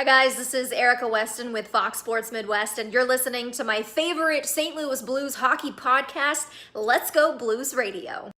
Hi guys, this is Erica Weston with Fox Sports Midwest, and you're listening to my favorite St. Louis Blues hockey podcast, Let's Go Blues Radio.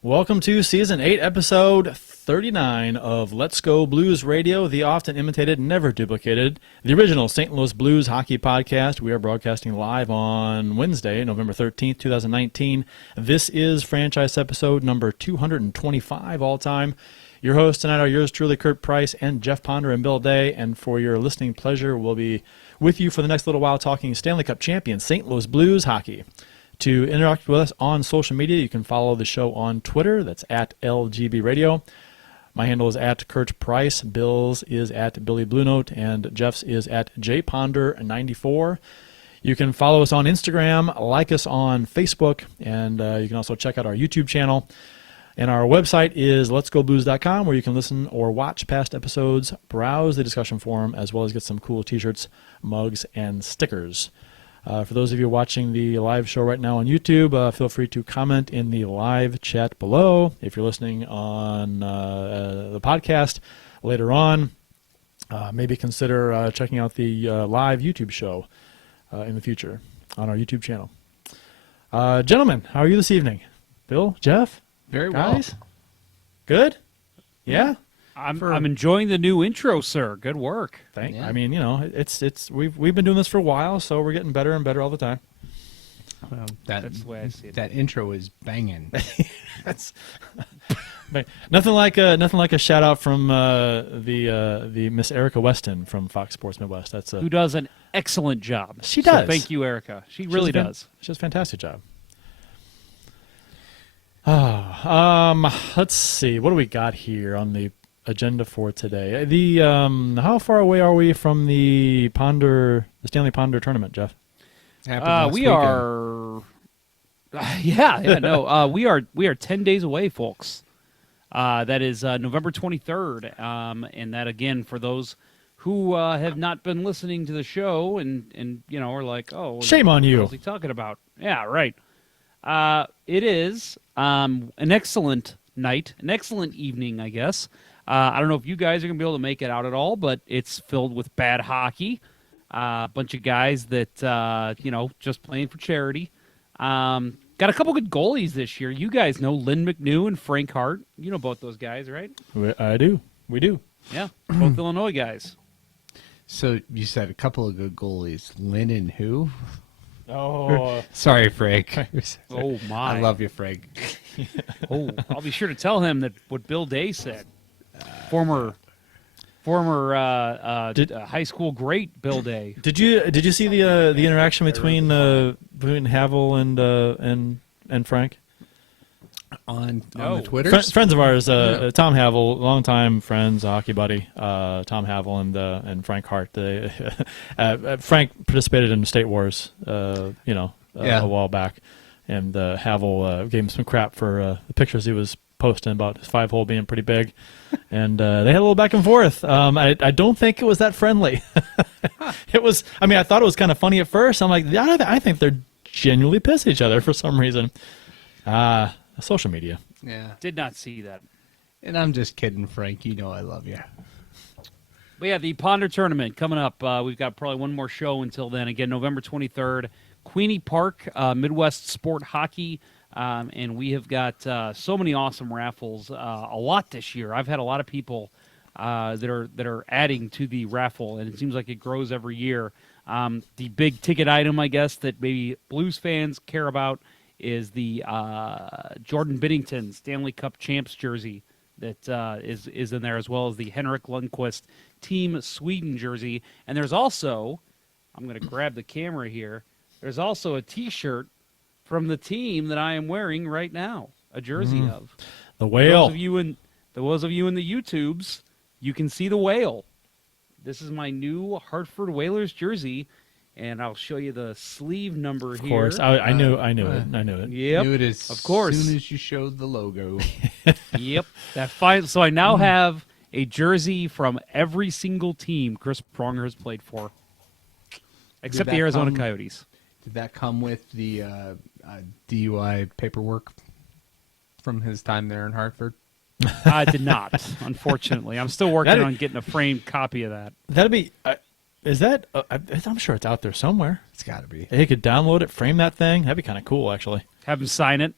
Welcome to Season 8, Episode 39 of Let's Go Blues Radio, the often imitated, never duplicated, the original St. Louis Blues hockey podcast. We are broadcasting live on Wednesday, November 13th, 2019. This is franchise episode number 225 all-time. Your hosts tonight are yours truly, Kurt Price and Jeff Ponder and Bill Day, and for your listening pleasure, we'll be with you for the next little while talking Stanley Cup champion St. Louis Blues hockey. To interact with us on social media, you can follow the show on Twitter. That's at LGB Radio. My handle is at Kurt Price. Bill's is at Billy Blue Note, and Jeff's is at JPonder94. You can follow us on Instagram, like us on Facebook, and you can also check out our YouTube channel. And our website is letsgoblues.com, where you can listen or watch past episodes, browse the discussion forum, as well as get some cool t-shirts, mugs, and stickers. For those of you watching the live show right now on YouTube, feel free to comment in the live chat below. If you're listening on the podcast later on, maybe consider checking out the live YouTube show in the future on our YouTube channel. Gentlemen, how are you this evening? Bill, Jeff? Very guys? well. Good? Yeah? I'm enjoying the new intro, sir. Good work. I mean, you know, it's we've been doing this for a while, so we're getting better and better all the time. Well, that's the way I see it. That intro is banging. That's nothing like a shout out from the Miss Erica Weston from Fox Sports Midwest. That's who does an excellent job. She does. So thank you, Erica. She really does. She does a fantastic job. Let's see. What do we got here on the agenda for today? How far away are we from the Stanley Ponder tournament, Jeff? We are. We are 10 days away, folks. That is November 23rd, and that again for those who have not been listening to the show and you know are like, oh, shame on you. What was he talking about? Yeah, right. It is an excellent night, an excellent evening, I guess. I don't know if you guys are going to be able to make it out at all, but it's filled with bad hockey. A bunch of guys that, just playing for charity. Got a couple good goalies this year. You guys know Lynn McNew and Frank Hart. You know both those guys, right? I do. We do. Yeah, both Illinois guys. So you said a couple of good goalies. Lynn and who? Oh, sorry, Frank. Oh, my. I love you, Frank. Oh, I'll be sure to tell him that what Bill Day said. Former high school great Bill Day. Did you see the interaction between Havel and Frank on the Twitter? Friends of ours, Tom Havel, longtime friends, a hockey buddy. Tom Havel and Frank Hart. Frank participated in the State Wars, a while back, and Havel gave him some crap for the pictures he was posting about his 5-hole being pretty big, and they had a little back and forth. I don't think it was that friendly. It was. I mean, I thought it was kind of funny at first. I'm like, I think they're genuinely pissed at each other for some reason. Social media. Yeah. Did not see that. And I'm just kidding, Frank. You know I love you. But yeah, the Ponder Tournament coming up. We've got probably one more show until then. Again, November 23rd, Queenie Park, Midwest Sport Hockey. And we have got so many awesome raffles, a lot this year. I've had a lot of people that are adding to the raffle, and it seems like it grows every year. The big ticket item, I guess, that maybe Blues fans care about is the Jordan Binnington Stanley Cup champs jersey that is in there, as well as the Henrik Lundqvist Team Sweden jersey. And there's also, I'm going to grab the camera here, there's also a T-shirt from the team that I am wearing right now, a jersey of. The whale. Those of you in the YouTubes, you can see the whale. This is my new Hartford Whalers jersey, and I'll show you the sleeve number here. Of course, I knew it. I knew it. Yep, Knew it as of course. soon as you showed the logo. Yep, that fine. So I now have a jersey from every single team Chris Pronger has played for, except that the Arizona come- Coyotes. Did that come with the DUI paperwork from his time there in Hartford? I did not, unfortunately. I'm still working That'd- on getting a framed copy of that. That'd be. Is that? I'm sure it's out there somewhere. It's got to be. He could download it, frame that thing. That'd be kind of cool, actually. Have him sign it.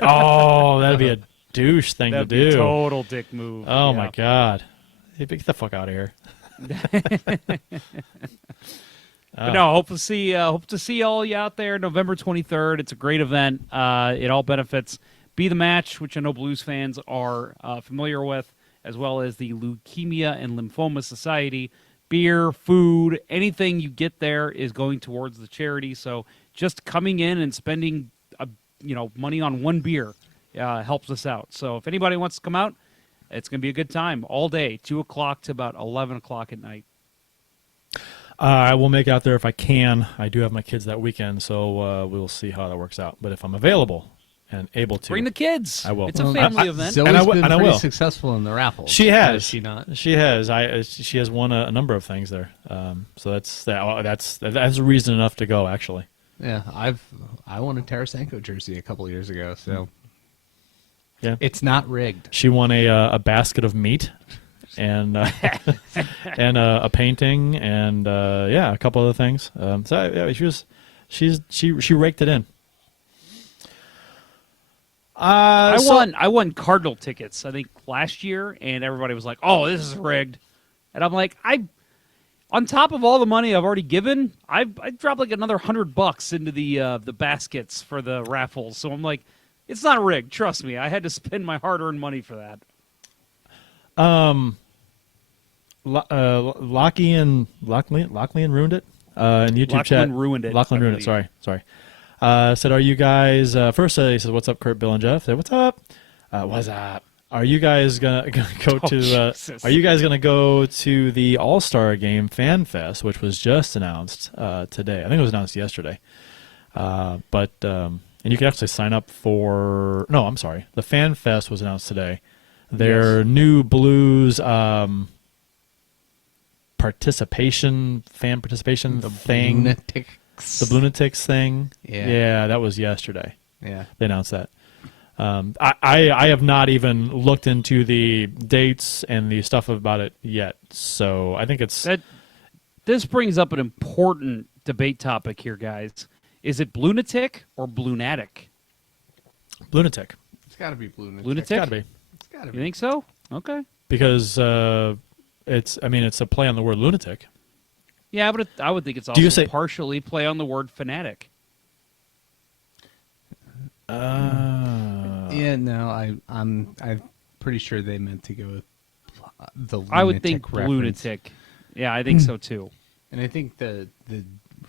Oh, that'd be a douche thing That'd to be do. a total dick move. Oh Yeah. my god! Hey, get the fuck out of here. But no, hope to see all you out there November 23rd. It's a great event. It all benefits Be the Match, which I know Blues fans are familiar with, as well as the Leukemia and Lymphoma Society. Beer, food, anything you get there is going towards the charity. So just coming in and spending money on one beer helps us out. So if anybody wants to come out, it's going to be a good time all day, 2 o'clock to about 11 o'clock at night. I will make it out there if I can. I do have my kids that weekend, so we'll see how that works out. But if I'm available and able to, Bring the kids. I will. It's a Well, family event. Zoe's And I been and I pretty will. successful in the raffle. She has. she not? She has. She has won a number of things there. So that's reason enough to go. Actually, Yeah, I won a Tarasenko jersey a couple years ago, so yeah, it's not rigged. she won a basket of meat, and and a painting, and a couple other things. So yeah, she raked it in. I won Cardinal tickets, I think, last year, and everybody was like, "Oh, this is rigged," and I'm like, on top of all the money I've already given, I dropped like another $100 into the baskets for the raffles. So I'm like, it's not rigged. Trust me, I had to spend my hard-earned money for that. Lockley ruined it. In YouTube Lachlan chat, ruined it, Lachlan I ruined it. believe. Sorry. Said, are you guys? First, he says, "What's up, Kurt, Bill, and Jeff?" Said, "What's up? What's up? Are you guys gonna go to? Jesus. Are you guys gonna go to the All-Star Game Fan Fest, which was just announced today? I think it was announced yesterday. And you can actually sign up for. No, I'm sorry. The Fan Fest was announced today. Their new Blues fan participation thing. The Lunatics thing. Yeah, that was yesterday. Yeah. They announced that. I have not even looked into the dates and the stuff about it yet. So I think it's This brings up an important debate topic here, guys. Is it Blunatic or Blunatic? Lunatic. It's got to be Lunatic. Lunatic? It's got to be. It's got to You be. think so? Okay. Because it's a play on the word lunatic. Yeah, but I would think it's you also say- partially play on the word fanatic. Yeah, no, I'm pretty sure they meant to go with the lunatic I would think reference. lunatic. Yeah, I think so too. And I think the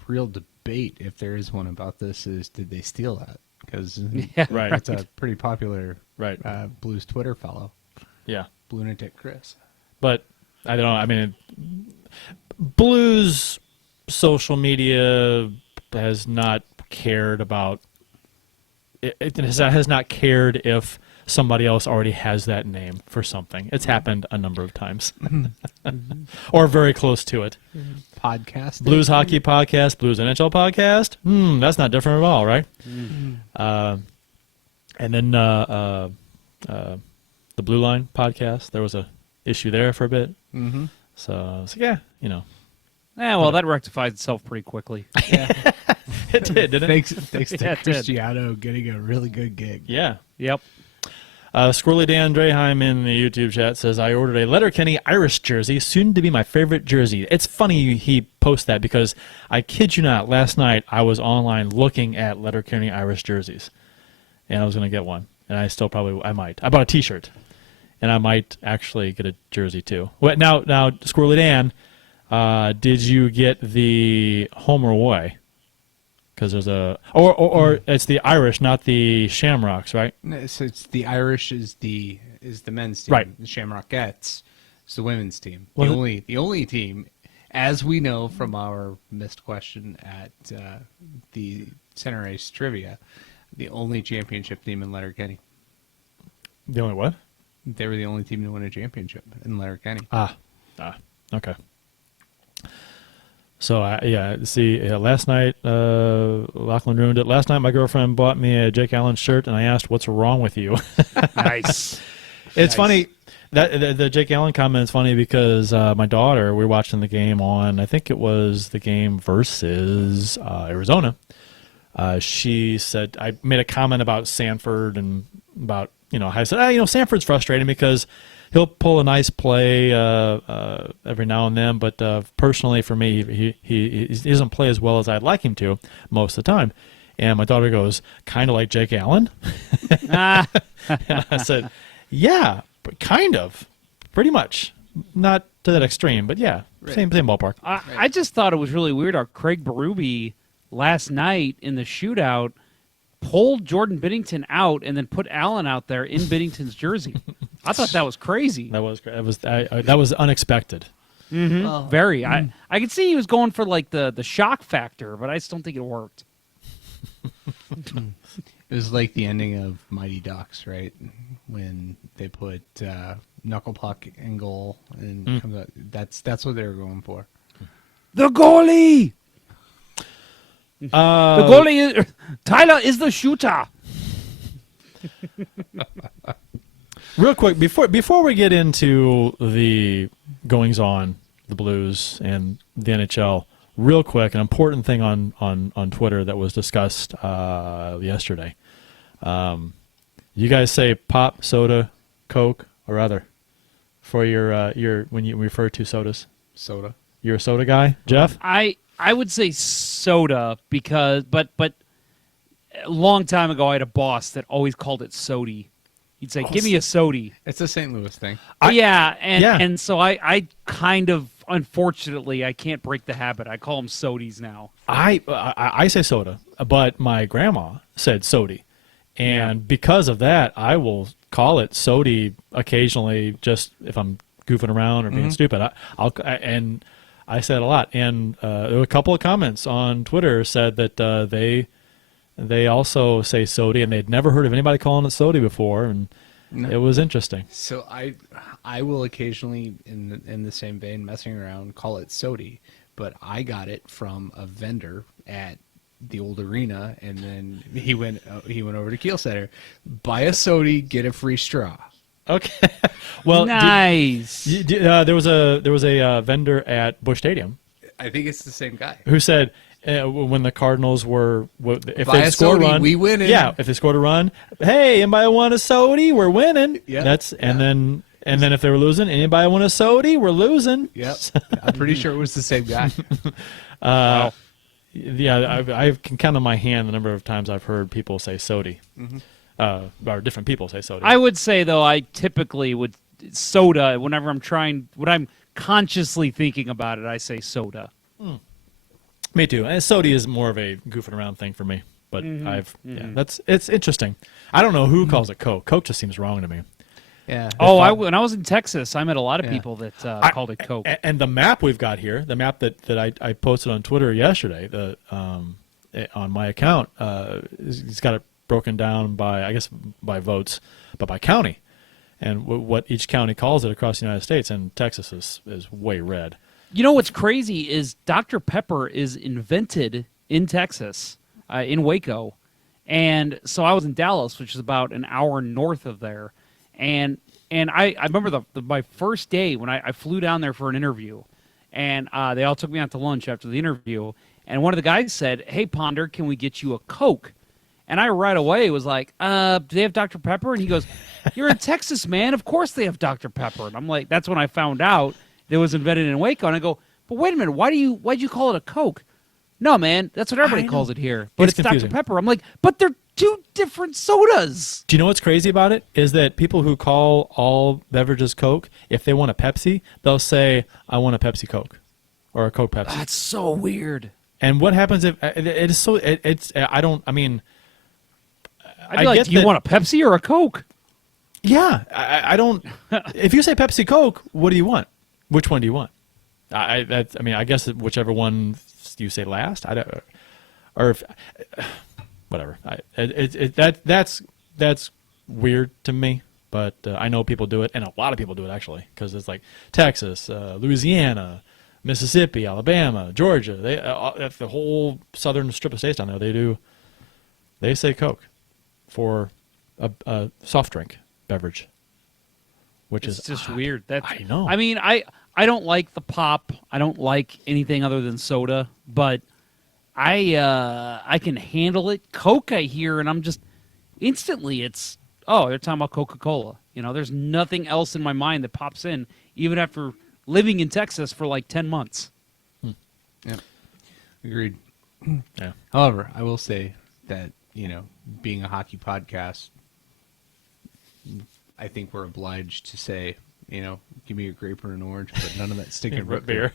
real debate, if there is one about this, is did they steal that? Because Yeah, Right. it's a pretty popular Right. Blues Twitter fellow, Yeah. Lunatic Chris. But I don't know. I mean, Blues social media has not cared about. It has not cared if somebody else already has that name for something. It's happened a number of times, or very close to it. Podcast. Blues Hockey Podcast, Blues NHL Podcast. That's not different at all, right? And then the Blue Line Podcast. There was a issue there for a bit. Mm-hmm. So yeah, Yeah, well, that rectifies itself pretty quickly. it did, didn't it? Thanks Yeah, to it did. Cristiano getting a really good gig. Yeah. Yep. Squirrely Dan Draheim in the YouTube chat says, I ordered a Letterkenny Irish jersey, soon to be my favorite jersey. It's funny he posts that because I kid you not, last night I was online looking at Letterkenny Irish jerseys, and I was going to get one, and I might. I bought a T-shirt, and I might actually get a jersey too. What now, Squirrely Dan, did you get the home or away? Because there's or it's the Irish, not the Shamrocks, right? No, so it's the Irish is the men's team. Right. The Shamrockettes is the women's team. Well, The only team, as we know from our missed question at the Center Ice Trivia, the only championship team in Letterkenny. The only what? They were the only team to win a championship in Letterkenny. Okay. So, last night, Lachlan ruined it. Last night, my girlfriend bought me a Jake Allen shirt, and I asked, what's wrong with you? Nice. It's funny. That the Jake Allen comment is funny because my daughter, we were watching the game on, I think it was the game versus Arizona. She said, I made a comment about Sanford and about, I said, Sanford's frustrating because he'll pull a nice play every now and then, but personally for me, he doesn't play as well as I'd like him to most of the time. And my daughter goes, kind of like Jake Allen? And I said, yeah, but kind of, pretty much. Not to that extreme, but yeah, Right. same ballpark. I just thought it was really weird how Craig Berube last night in the shootout pulled Jordan Binnington out and then put Allen out there in Binnington's jersey. I thought that was crazy. That was unexpected. Mm-hmm. Well, Very. I could see he was going for like the shock factor, but I just don't think it worked. It was like the ending of Mighty Ducks, right? When they put Knuckle Puck in goal and comes out. That's what they were going for. The goalie. The goalie is Tyler is the shooter. Real quick, before we get into the goings on, the Blues and the NHL, real quick, an important thing on Twitter that was discussed yesterday. You guys say pop, soda, Coke, or other for your when you refer to sodas. Soda. You're a soda guy, Jeff? I would say soda because but a long time ago I had a boss that always called it sody. He'd say, "Give me a sody." It's a St. Louis thing. And so I kind of, unfortunately, I can't break the habit. I call them sodies now. I say soda, but my grandma said sody, and because of that, I will call it sody occasionally, just if I'm goofing around or being stupid. I said a lot, and there were a couple of comments on Twitter said that they also say sody, and they'd never heard of anybody calling it sody before, and it was interesting. So I will occasionally, in the same vein, messing around, call it sody, but I got it from a vendor at the old arena, and then he went over to Kiel Center, buy a sody, get a free straw. Okay, well, nice. There was a vendor at Busch Stadium. I think it's the same guy who said when the Cardinals were if buy they a scored a sody, run, we win it. Yeah, if they scored a run, hey, anybody want a sody? We're winning. Yeah, and then if they were losing, anybody want a sody? We're losing. Yep, I'm pretty sure it was the same guy. Wow. Yeah, I can count on my hand the number of times I've heard people say sody. Or different people say soda. I would say though, I typically would soda whenever when I'm consciously thinking about it. I say soda. Me too. And soda is more of a goofing around thing for me. But it's interesting. I don't know who calls it Coke. Coke just seems wrong to me. Yeah. When I was in Texas, I met a lot of people that called it Coke. And the map we've got here, the map that I posted on Twitter yesterday, on my account, it's got it broken down by votes, but by county, and what each county calls it across the United States. And Texas is way red. You know what's crazy is Dr. Pepper is invented in Texas, in Waco, and so I was in Dallas, which is about an hour north of there, and I remember my first day when I flew down there for an interview, and they all took me out to lunch after the interview, and one of the guys said, "Hey Ponder, can we get you a Coke?" And I right away was like, do they have Dr. Pepper? And he goes, you're in Texas, man. Of course they have Dr. Pepper. And I'm like, that's when I found out it was invented in Waco. And I go, but wait a minute, why'd you call it a Coke? No, man, that's what everybody calls it here. But it's confusing. Dr. Pepper. I'm like, but they're two different sodas. Do you know what's crazy about it? Is that people who call all beverages Coke, if they want a Pepsi, they'll say, I want a Pepsi Coke or a Coke Pepsi. That's so weird. And what happens if it is so? It's I don't. I mean, I'd be like, do you want a Pepsi or a Coke? Yeah, I don't. If you say Pepsi Coke, what do you want? Which one do you want? I mean, I guess whichever one you say last. I don't, or if whatever. That's weird to me. But I know people do it, and a lot of people do it actually, because it's like Texas, Louisiana, Mississippi, Alabama, Georgia. They the whole southern strip of states down there. They say Coke for a soft drink beverage, which It's is just odd. weird. I know. I mean, I don't like the pop. I don't like anything other than soda. But I can handle it. Coke, I hear, and I'm just instantly it's they're talking about Coca-Cola. There's nothing else in my mind that pops in, even after living in Texas for like 10 months. Yeah, agreed. Yeah. However, I will say that, being a hockey podcast, I think we're obliged to say, give me a grape or an orange, but none of that stinking root beer.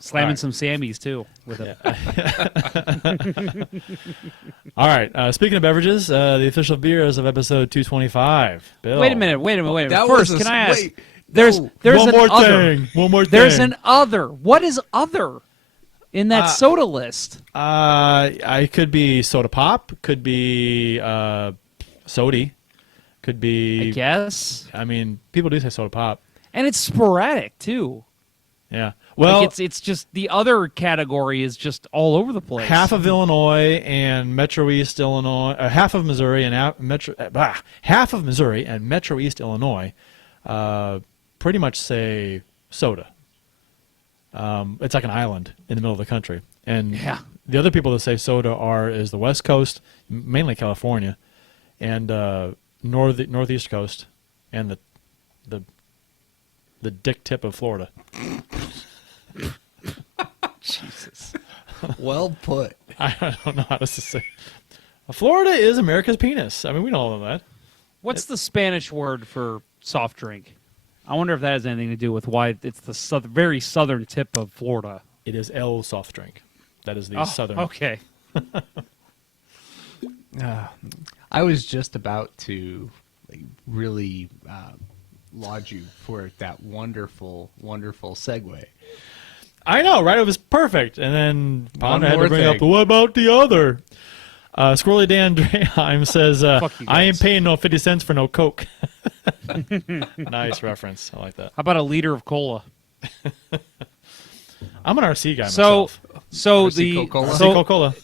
Slamming some Sammys, too. With it. All right. Speaking of beverages, the official beers of episode 225. Bill. Wait a minute. That First, was can I ask? wait, There's no. an One more other. thing. One more thing. There's an other. What is other in that soda list? I could be soda pop. Could be sody. Could be. I guess. I mean, people do say soda pop. And it's sporadic, too. Yeah. Well, Like it's just the other category is just all over the place. half of Illinois and Metro East Illinois, half of Missouri and half of Missouri and Metro East Illinois, pretty much say soda. It's like an island in the middle of the country, and Yeah. the other people that say soda is the West Coast, mainly California, and Northeast Coast, and the dick tip of Florida. Jesus. Well put. I don't know how to say. Florida is America's penis. I mean, we know all of that. What's the Spanish word for soft drink? I wonder if that has anything to do with why it's the very southern tip of Florida. It is L soft drink. That is the southern. Okay. I was just about to really laud you for that wonderful, wonderful segue. I know, right? It was perfect. And then Ponder had to more bring up, thing. what about the other? Squirrely Dan Dreheim says, Fuck you I ain't guys. paying no 50 cents for no Coke. Nice reference. I like that. How about a liter of cola? I'm an RC guy So, myself. so RC the Coca-Cola? RC so Coca-Cola.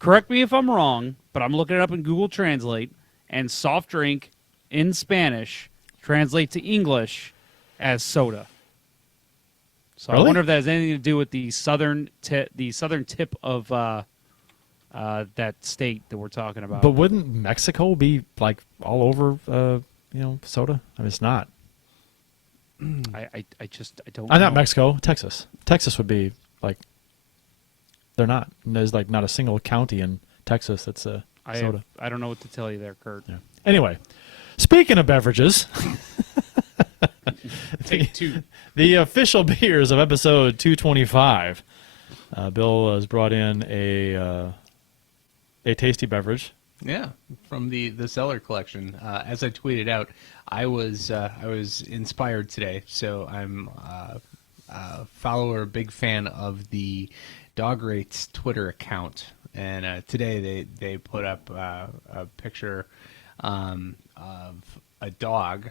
correct me if I'm wrong, but I'm looking it up in Google Translate, and soft drink in Spanish translates to English as soda. So I Really? wonder if that has anything to do with the southern tip of that state that we're talking about. But wouldn't Mexico be like all over, soda? I mean, it's not. I don't. Not know. Mexico, Texas. Texas would be like, they're not. There's like not a single county in Texas that's soda. I don't know what to tell you there, Kurt. Yeah. Anyway, speaking of beverages, Take two. the official beers of episode 225. Bill has brought in a tasty beverage. Yeah, from the Cellar collection. As I tweeted out, I was inspired today, so I'm a follower, big fan of the Dog Rates Twitter account, and today they put up a picture of a dog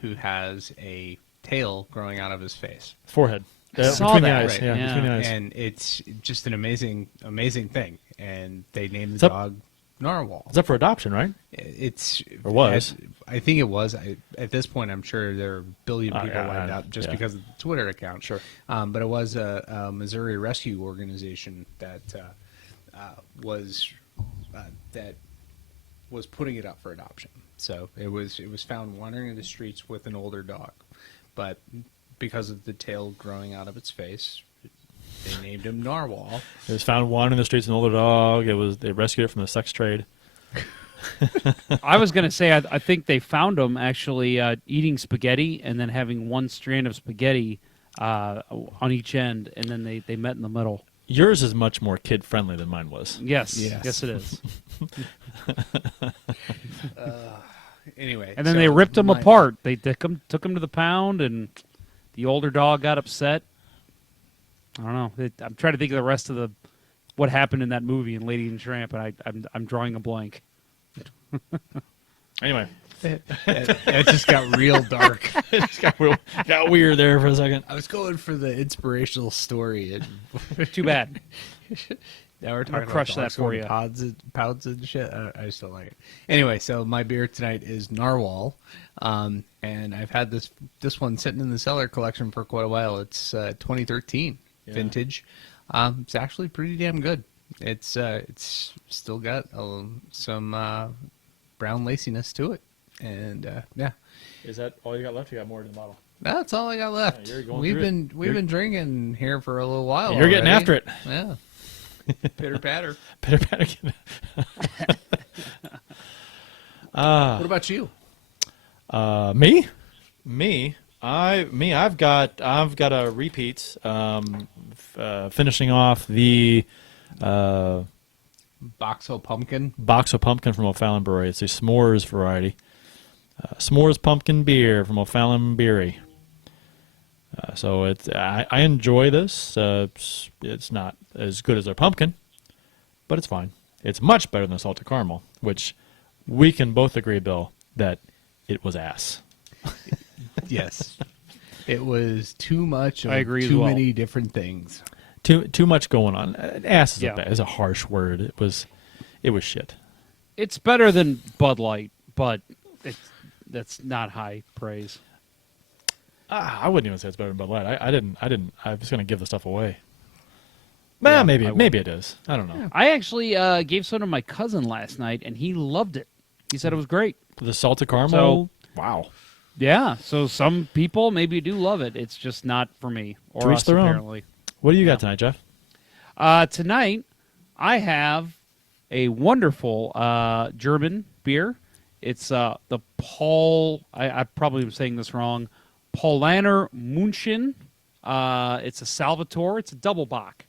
who has a tail growing out of his face. Forehead. saw between that. the eyes. Right. Yeah, Yeah. between the eyes. And it's just an amazing thing. And they named the It's up- dog Narwhal. It's up for adoption, right? It's Or was. I think it was. At this point, I'm sure there are a billion Oh, people yeah, lined I- up just yeah. because of the Twitter account. Sure. But it was a Missouri rescue organization that was that was putting it up for adoption. So it was found wandering in the streets with an older dog, but because of the tail growing out of its face, they named him Narwhal. It was found wandering the streets, an older dog. They rescued it from the sex trade. I was going to say, I think they found him actually eating spaghetti and then having one strand of spaghetti on each end, and then they met in the middle. Yours is much more kid-friendly than mine was. Yes, yes it is. Anyway. And then they ripped him apart. They took him to the pound, and the older dog got upset. I don't know. I'm trying to think of the rest of what happened in that movie in Lady and Tramp, and I'm drawing a blank. Anyway. It just got real dark. It just got weird there for a second. I was going for the inspirational story. And Too bad. now we're talking I'll crush about that for you. Pounds and shit. I just don't like it. Anyway, so my beer tonight is Narwhal, and I've had this one sitting in the cellar collection for quite a while. It's 2013 vintage. It's actually pretty damn good. It's still got some brown laciness to it, and yeah. Is that all you got left? You got more in the bottle. That's all I got left. Yeah, you're going we've through been drinking here for a little while. You're getting already. after it. Yeah. Pitter patter. Pitter patter. What about you? Me. I've got a repeat. Finishing off the Boxo pumpkin. box of pumpkin from O'Fallon Brewery. It's a s'mores variety. S'mores pumpkin beer from O'Fallon Brewery. So I enjoy this. It's not as good as their pumpkin, but it's fine. It's much better than salted caramel, which we can both agree, Bill, that it was ass. Yes. It was too much of I agree as too well. many different things. Too much going on. Ass Yeah. is a harsh word. It was shit. It's better than Bud Light, but that's not high praise. I wouldn't even say it's better than Bud Light. I was going to give the stuff away. Well, Yeah, maybe it is. I don't know. I actually gave some to my cousin last night, and he loved it. He said it was great. The salted caramel. Wow. Yeah, so some people maybe do love it. It's just not for me or To each us, their own. apparently. What do you got tonight, Jeff? Tonight, I have a wonderful German beer. It's the I probably am saying this wrong, Paulaner München. It's a Salvatore. It's a double bock.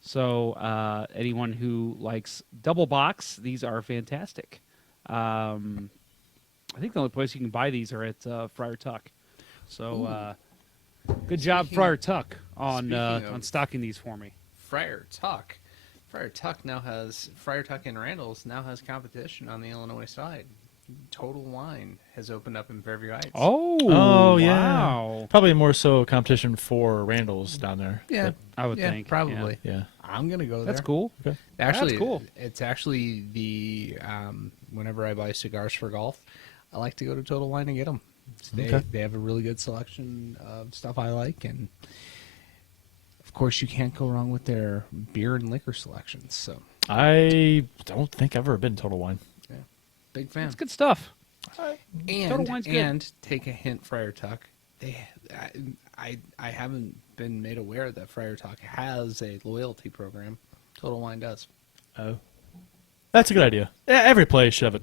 So anyone who likes double bocks, these are fantastic. I think the only place you can buy these are at Friar Tuck. So good job, Friar Tuck, on stocking these for me. Friar Tuck in Randall's now has competition on the Illinois side. Total Wine has opened up in Fairview Heights. Oh, yeah. wow. Probably more so competition for Randall's down there. Yeah, I would think. probably. Yeah. I'm gonna go there. That's cool. Okay. Actually, That's cool. It's actually the whenever I buy cigars for golf, I like to go to Total Wine and get them. They have a really good selection of stuff I like, and of course you can't go wrong with their beer and liquor selections. So I don't think I've ever been to Total Wine. yeah, big fan. It's good stuff. And Wine's good. and take a hint, Friar Tuck. I haven't been made aware that Friar Tuck has a loyalty program. Total Wine does. Oh. That's a good idea. Yeah, every place should have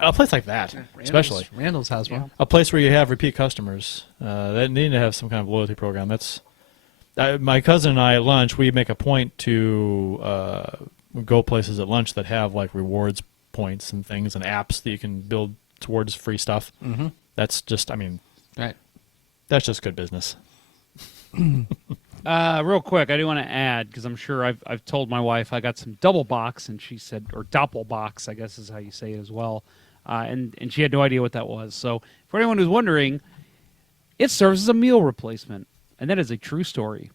a place like that, especially. Randall's has one. A place where you have repeat customers. They need to have some kind of loyalty program. That's my cousin and I at lunch, we make a point to go places at lunch that have like rewards points and things and apps that you can build towards free stuff. Mm-hmm. That's just, Right. that's just good business. Real quick, I do want to add, because I'm sure I've told my wife I got some double box, and she said, or doppelbox, I guess is how you say it as well, and she had no idea what that was. So for anyone who's wondering, it serves as a meal replacement, and that is a true story.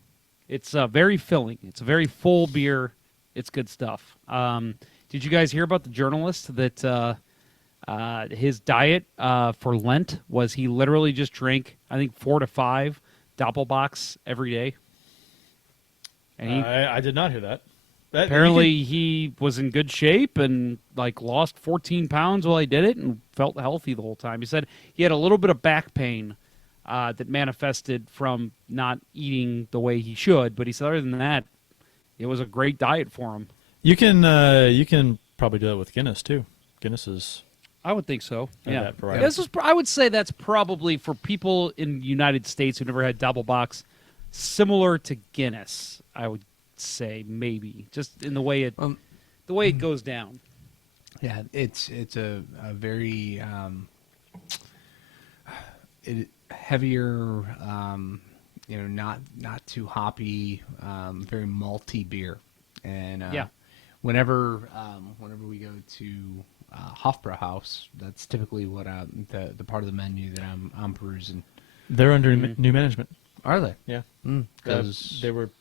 It's very filling. It's a very full beer. It's good stuff. Did you guys hear about the journalist that his diet for Lent was he literally just drank, I think, 4 to 5 doppelbocks every day? And I did not hear that. Apparently, he was in good shape and lost 14 pounds while he did it, and felt healthy the whole time. He said he had a little bit of back pain that manifested from not eating the way he should, but he said other than that, it was a great diet for him. You can probably do that with Guinness too. Guinness is. I would think so. Yeah, that variety. I would say that's probably for people in the United States who never had double box, similar to Guinness. I would say maybe just in the way it goes down. Yeah, it's a very heavier, not too hoppy, very malty beer, and whenever we go to Hofbrauhaus, that's typically what the part of the menu that I'm perusing. They're under new management. Are they? Yeah, because they were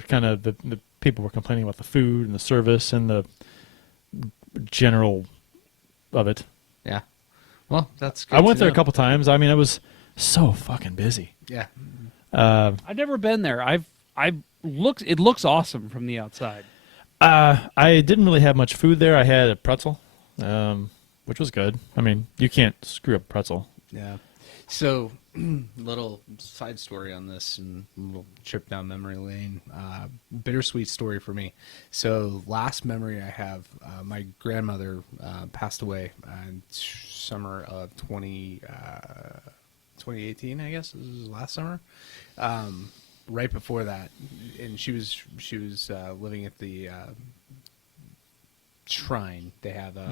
kind of the people were complaining about the food and the service and the general of it. Yeah. Well, that's good. I went there a couple times. I mean, it was so fucking busy. Yeah. I've never been there. It looks awesome from the outside. I didn't really have much food there. I had a pretzel, which was good. I mean, you can't screw up a pretzel. Yeah. So, little side story on this, and a little trip down memory lane. Bittersweet story for me. So, last memory I have, my grandmother passed away in summer of 2018, I guess. This was last summer. Right before that, and she was living at the Shrine. They have a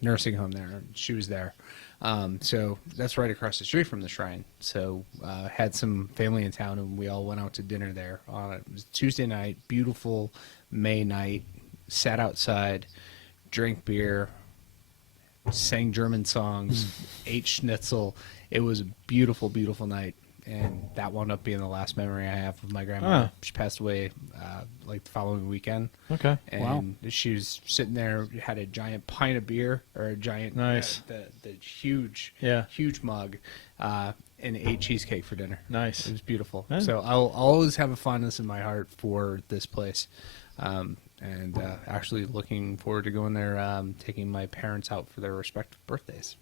nursing home there. She was there. So that's right across the street from the Shrine. So had some family in town, and we all went out to dinner there. It was Tuesday night, beautiful May night. Sat outside, drank beer, sang German songs, ate schnitzel. It was a beautiful, beautiful night. And that wound up being the last memory I have of my grandmother. She passed away the following weekend. Okay. And she was sitting there, had a giant pint of beer, or a giant, nice, the huge mug, and ate cheesecake for dinner. Nice. It was beautiful. Yeah. So I'll always have a fondness in my heart for this place. And actually looking forward to going there, taking my parents out for their respective birthdays.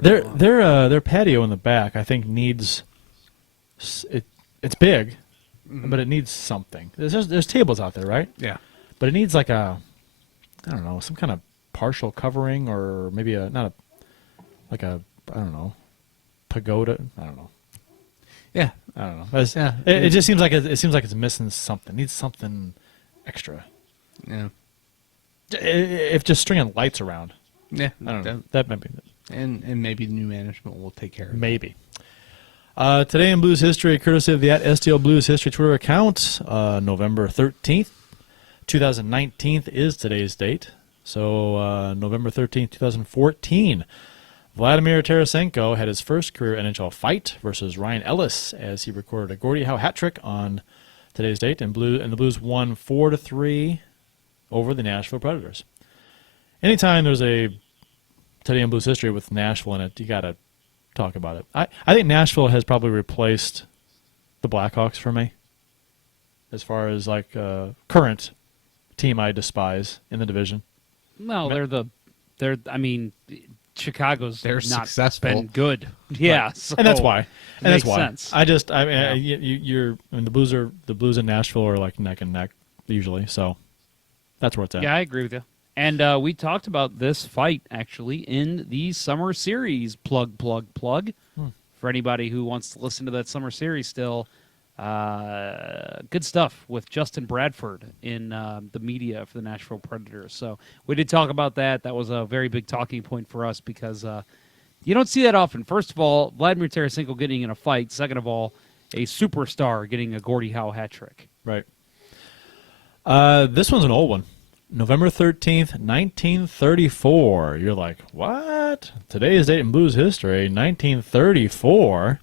Their patio in the back, I think, needs... It's big, but it needs something. There's tables out there, right? Yeah. But it needs some kind of partial covering, or maybe pagoda. I don't know. Yeah. I don't know. It just seems like it's missing something. It needs something extra. Yeah. If just stringing lights around. Yeah. I don't know. That might be it. And maybe the new management will take care of it. Maybe. Today in Blues history, courtesy of the @STL Blues History Twitter account, November 13th, 2019 is today's date. So November 13th, 2014, Vladimir Tarasenko had his first career NHL fight versus Ryan Ellis as he recorded a Gordie Howe hat trick on today's date, and the Blues won 4-3 over the Nashville Predators. Anytime there's a Today in Blues history with Nashville in it, you got to talk about it. I think Nashville has probably replaced the Blackhawks for me as far as current team I despise in the division. No, Chicago's they're not successful. Been good. Yeah. Right. So and that's why. And that's why. Sense. The Blues and Nashville are like neck and neck usually, so that's where it's at. Yeah, I agree with you. And we talked about this fight, actually, in the Summer Series. Plug. For anybody who wants to listen to that Summer Series still, good stuff with Justin Bradford in the media for the Nashville Predators. So we did talk about that. That was a very big talking point for us because you don't see that often. First of all, Vladimir Tarasenko getting in a fight. Second of all, a superstar getting a Gordie Howe hat trick. Right. This one's an old one. November 13th, 1934. You're like, what? Today's date in Blues history, 1934.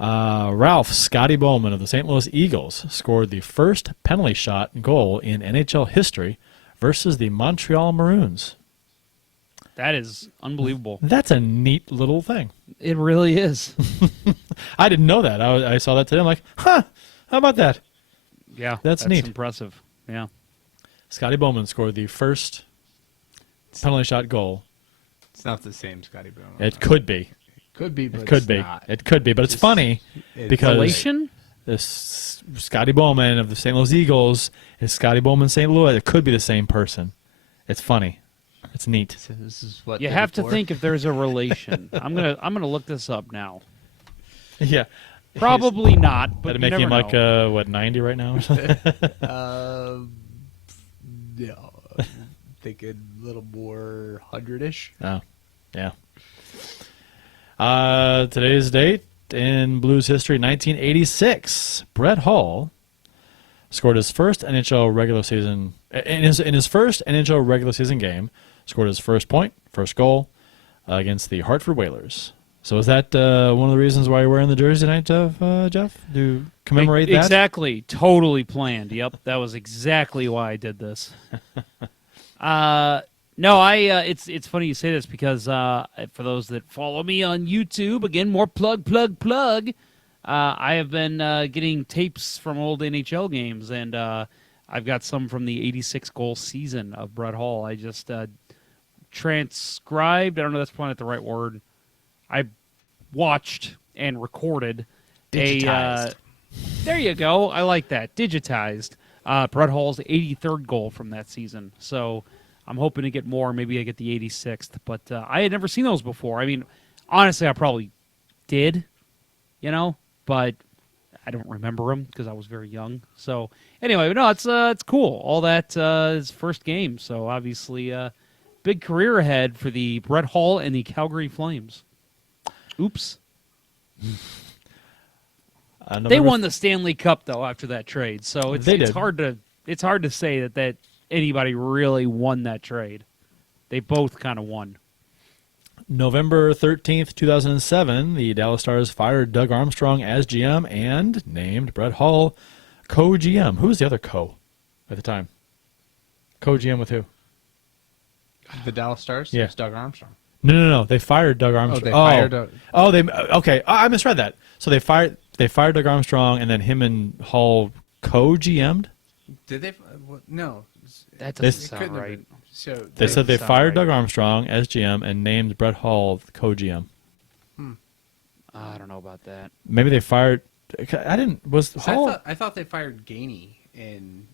Ralph Scotty Bowman of the St. Louis Eagles scored the first penalty shot goal in NHL history versus the Montreal Maroons. That is unbelievable. That's a neat little thing. It really is. I didn't know that. I saw that today. I'm like, huh, how about that? Yeah, that's neat. Impressive. Yeah. Scotty Bowman scored the first penalty shot goal. It's not the same Scotty Bowman. It could be. Could be, but It could it's be. not. It could be, but it's funny because Relation? this Scotty Bowman of the St. Louis Eagles is Scotty Bowman St. Louis. It could be the same person. It's funny. It's neat. So this is what You they're have to for. think if there's a relation. I'm gonna look this up now. Yeah. Probably not, but That'd you make never him know. like 90 right now or something. No, thinking a little more 100-ish. Oh, yeah. Today's date in Blues history, 1986. Brett Hull scored his first NHL regular season in his first NHL regular season game. Scored his first point, first goal against the Hartford Whalers. So is that one of the reasons why you're wearing the jersey tonight, Jeff? To commemorate that? Exactly. Totally planned. Yep. That was exactly why I did this. No, it's funny you say this because for those that follow me on YouTube, again, more plug. I have been getting tapes from old NHL games, and I've got some from the 86 goal season of Brett Hull. I just transcribed, I don't know if that's probably not the right word. I watched and recorded Digitized. there you go. I like that. Digitized. Brett Hull's 83rd goal from that season. So I'm hoping to get more. Maybe I get the 86th. But I had never seen those before. I mean, honestly, I probably did, but I don't remember them because I was very young. So anyway, no, it's cool. All that is first game. So obviously, big career ahead for the Brett Hull and the Calgary Flames. Oops. They won the Stanley Cup though after that trade, so it's hard to say that anybody really won that trade. They both kind of won. November 13th, 2007, the Dallas Stars fired Doug Armstrong as GM and named Brett Hull co-GM. Who was the other co at the time? Co-GM with who? The Dallas Stars? Yeah. It's Doug Armstrong. No. They fired Doug Armstrong. they fired Doug. Okay. I misread that. So they fired Doug Armstrong, and then him and Hull co-GM'd? Did they? No. That They- doesn't It sound couldn't have right. been. So They said they sound fired right. Doug Armstrong as GM and named Brett Hull co-GM. I don't know about that. Maybe they fired. I didn't. Was Hull? I thought they fired Gainey and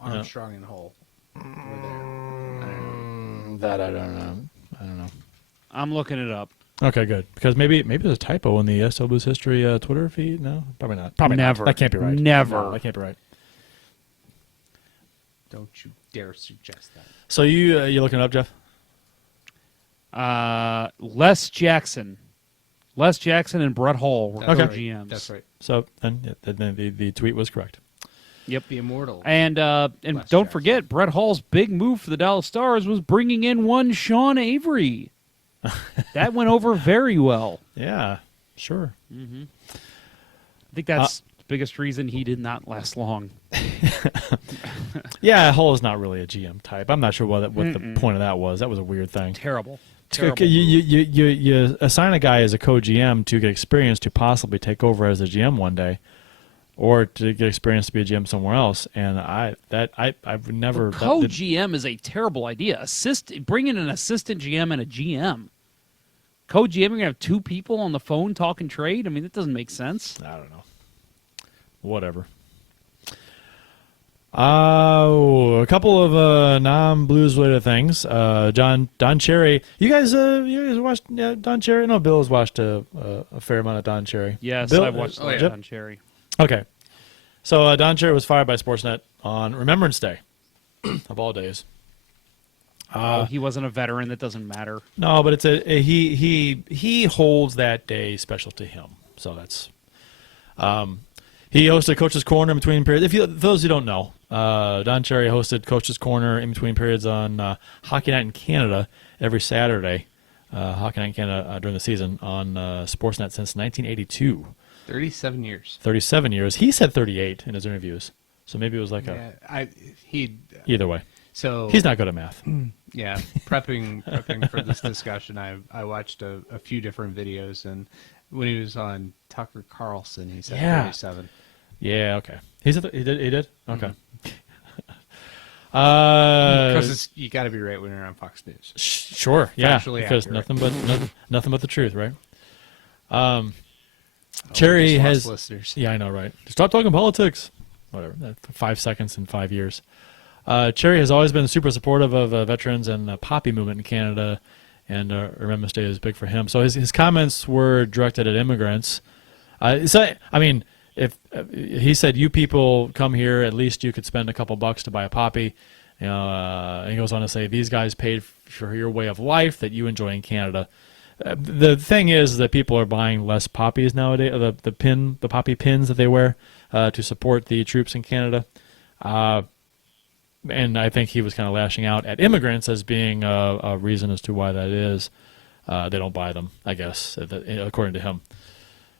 Armstrong and Hull. Were there. That I don't know. I'm looking it up. Okay, good. Because maybe there's a typo in the SL Blues History Twitter feed. No, probably not. Probably Never. Not. That can't be right. Never. No, that can't be right. Don't you dare suggest that. So you looking it up, Jeff? Les Jackson and Brett Hull were That's right. co-GMs. That's right. So then the tweet was correct. Yep. The immortal. And don't Jackson. forget, Brett Hull's big move for the Dallas Stars was bringing in one Sean Avery. That went over very well. Yeah, sure. I think that's the biggest reason he did not last long. Yeah, Hull is not really a GM type. I'm not sure what the point of that was. That was a weird thing. Terrible. You assign a guy as a co-GM to get experience to possibly take over as a GM one day, or to get experience to be a GM somewhere else. And I've never Co-GM is a terrible idea. Bring in an assistant GM and a GM. Co-GM, you're going to have two people on the phone talking trade? I mean, that doesn't make sense. I don't know. Whatever. A couple of non-Blues related things. Don Cherry. You guys watched Don Cherry? No, Bill has watched a fair amount of Don Cherry. Yes, Bill, I've watched Jeff? Don Cherry. Okay. So Don Cherry was fired by Sportsnet on Remembrance Day, of all days. He wasn't a veteran. That doesn't matter. No, but it's he holds that day special to him. So that's he hosted Coach's Corner in between periods. Those who don't know, Don Cherry hosted Coach's Corner in between periods on Hockey Night in Canada every Saturday. Hockey Night in Canada during the season on Sportsnet since 1982. 37 years. 37 years. He said 38 in his interviews. So maybe it was like either way. So He's not good at math. Yeah, prepping for this discussion, I watched a few different videos, and when he was on Tucker Carlson, he said 37. Yeah, okay. He did? Okay. Because you got to be right when you're on Fox News. Sure, yeah, Factually because accurate. nothing but the truth, right? Cherry has listeners. Yeah, I know, right? Stop talking politics. Whatever. 5 seconds in 5 years. Cherry has always been super supportive of veterans and the poppy movement in Canada, and Remembrance Day is big for him. So his comments were directed at immigrants. So I mean, if he said, "You people come here, at least you could spend a couple bucks to buy a poppy." And he goes on to say, "These guys paid for your way of life that you enjoy in Canada." The thing is that people are buying less poppies nowadays. The poppy pins that they wear to support the troops in Canada. And I think he was kind of lashing out at immigrants as being a reason as to why that is. They don't buy them, I guess, according to him.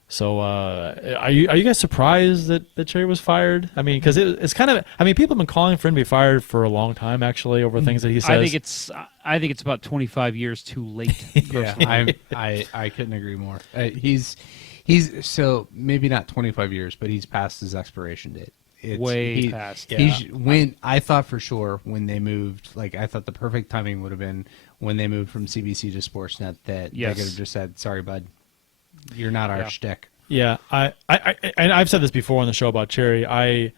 So are you guys surprised that Cherry was fired? I mean, because it's kind of, I mean, people have been calling for him to be fired for a long time, actually, over things that he says. I think it's about 25 years too late. Yeah, I couldn't agree more. He's so maybe not 25 years, but he's past his expiration date. Way past. Yeah. When I thought for sure when they moved, like I thought the perfect timing would have been when they moved from CBC to Sportsnet that they could have just said, "Sorry, bud, you're not our shtick." Yeah, and I've said this before on the show about Cherry. I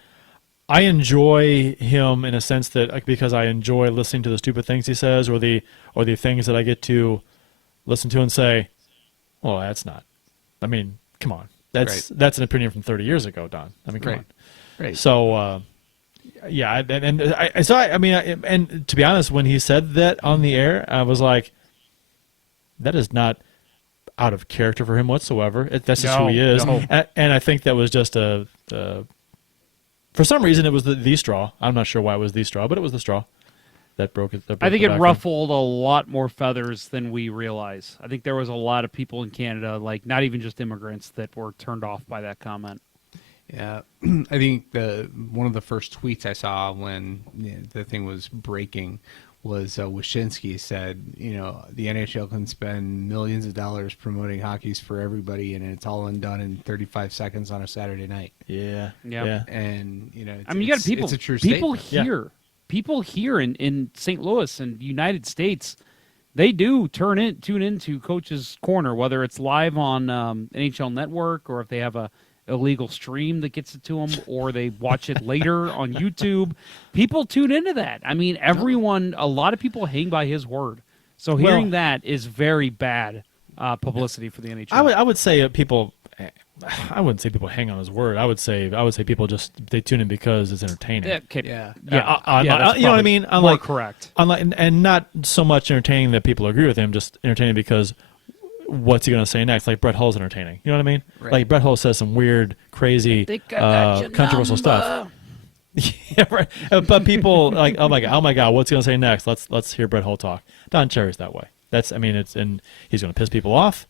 enjoy him in a sense that, like, because I enjoy listening to the stupid things he says, or the things that I get to listen to and say, "Well, that's not." I mean, come on, that's an opinion from 30 years ago, Don. I mean, come on. Right. So, yeah, and to be honest, when he said that on the air, I was like, that is not out of character for him whatsoever. That's just who he is. No. And I think that was just for some reason, it was the straw. I'm not sure why it was the straw, but it was the straw that broke it. I think it ruffled a lot more feathers than we realize. I think there was a lot of people in Canada, like not even just immigrants, that were turned off by that comment. Yeah, I think one of the first tweets I saw when the thing was breaking was Wyshynski said, the NHL can spend millions of dollars promoting hockey's for everybody, and it's all undone in 35 seconds on a Saturday night. Yeah. And I mean, you got people. It's a true people statement. People here in St. Louis and United States, they do tune into Coach's Corner, whether it's live on NHL Network or if they have a illegal stream that gets it to them, or they watch it later on YouTube. People tune into that. I mean, a lot of people hang by his word. So hearing that is very bad publicity for the NHL. I would say people. I wouldn't say people hang on his word. I would say people they tune in because it's entertaining. Yeah. You know what I mean? More correct. And not so much entertaining that people agree with him, just entertaining because what's he going to say next? Like Brett Hull's entertaining. You know what I mean? Right. Like Brett Hull says some weird, crazy, controversial stuff. Yeah, right. But people like, oh my god, what's he going to say next? Let's hear Brett Hull talk. Don Cherry's that way. He's going to piss people off,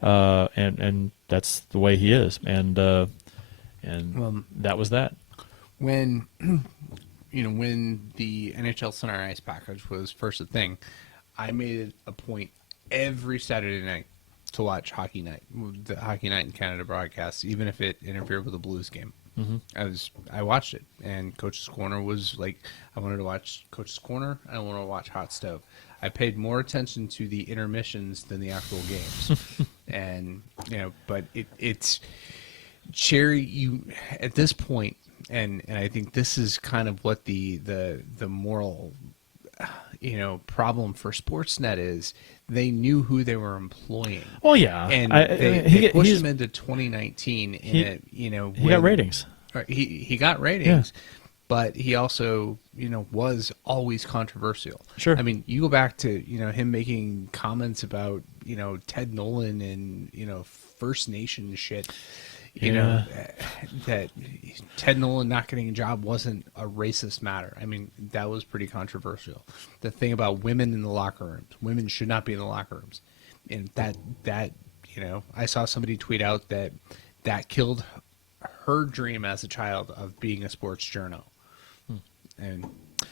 and that's the way he is. And that was that. When when the NHL Center Ice package was first a thing, I made it a point every Saturday night to watch the Hockey Night in Canada broadcast, even if it interfered with a Blues game. Mm-hmm. I watched it, and Coach's Corner was like, I wanted to watch Coach's Corner. I wanted to watch Hot Stove. I paid more attention to the intermissions than the actual games. And but it's Cherry. You at this point, and I think this is kind of what the moral problem for Sportsnet is. They knew who they were employing. Well, yeah, and they pushed him into 2019. He got ratings. He got ratings, but he also was always controversial. Sure. I mean, you go back to him making comments about Ted Nolan and First Nation shit. That Ted Nolan not getting a job wasn't a racist matter. I mean, that was pretty controversial. The thing about women in the locker rooms, women should not be in the locker rooms. And that I saw somebody tweet out that killed her dream as a child of being a sports journo. And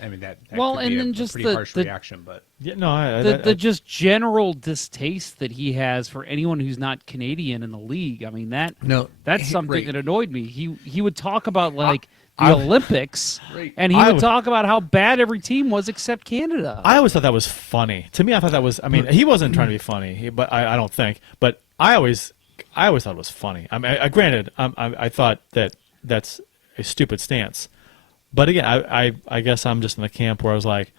I mean, that well, could and be then a just pretty harsh reaction, but yeah, no, the just general distaste that he has for anyone who's not Canadian in the league. I mean, that's something that annoyed me. He would talk about like Olympics, Right. and he I would would- talk about how bad every team was except Canada. I always thought that was funny. To me, I thought that was. I mean, he wasn't trying to be funny, but I don't think. But I always thought it was funny. I mean, granted, I thought that that's a stupid stance. But again, I guess I'm just in the camp where I was like,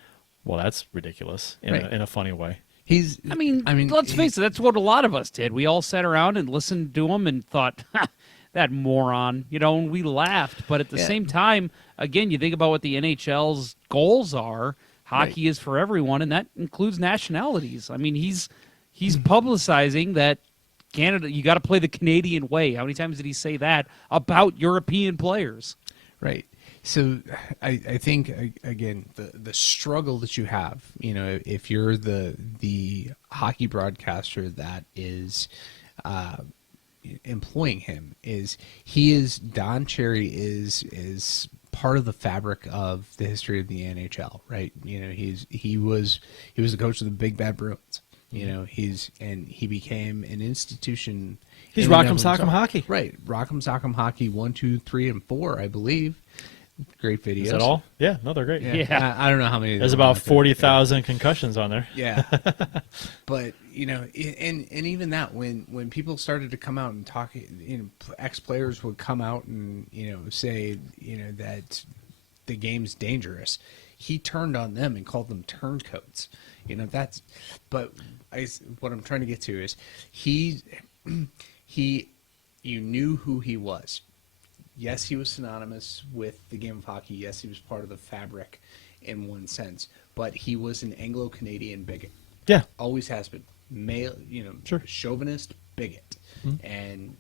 well, that's ridiculous in a funny way. I mean, let's face it, that's what a lot of us did. We all sat around and listened to him and thought, that moron, and we laughed. But at the same time, again, you think about what the NHL's goals are. Hockey is for everyone, and that includes nationalities. I mean, he's publicizing that Canada, you got to play the Canadian way. How many times did he say that about European players? Right. So I think, again, the struggle that you have, if you're the hockey broadcaster that is employing him, Don Cherry is part of the fabric of the history of the NHL, right? He was the coach of the Big Bad Bruins. He became an institution. He's in and Rock'em of Sock'em himself. Hockey. Right. Rock'em Sock'em Hockey 1, 2, 3, and 4, I believe. Great videos. Is that all? Yeah, no, they're great. Yeah. I don't know how many. There's there are about out there. 40,000 concussions on there. Yeah. But and even that, when people started to come out and talk, ex players would come out and say that the game's dangerous. He turned on them and called them turncoats. But what I'm trying to get to is you knew who he was. Yes, he was synonymous with the game of hockey. Yes, he was part of the fabric in one sense, but he was an Anglo-Canadian bigot. Yeah. Always has been. Male, Sure. chauvinist bigot. And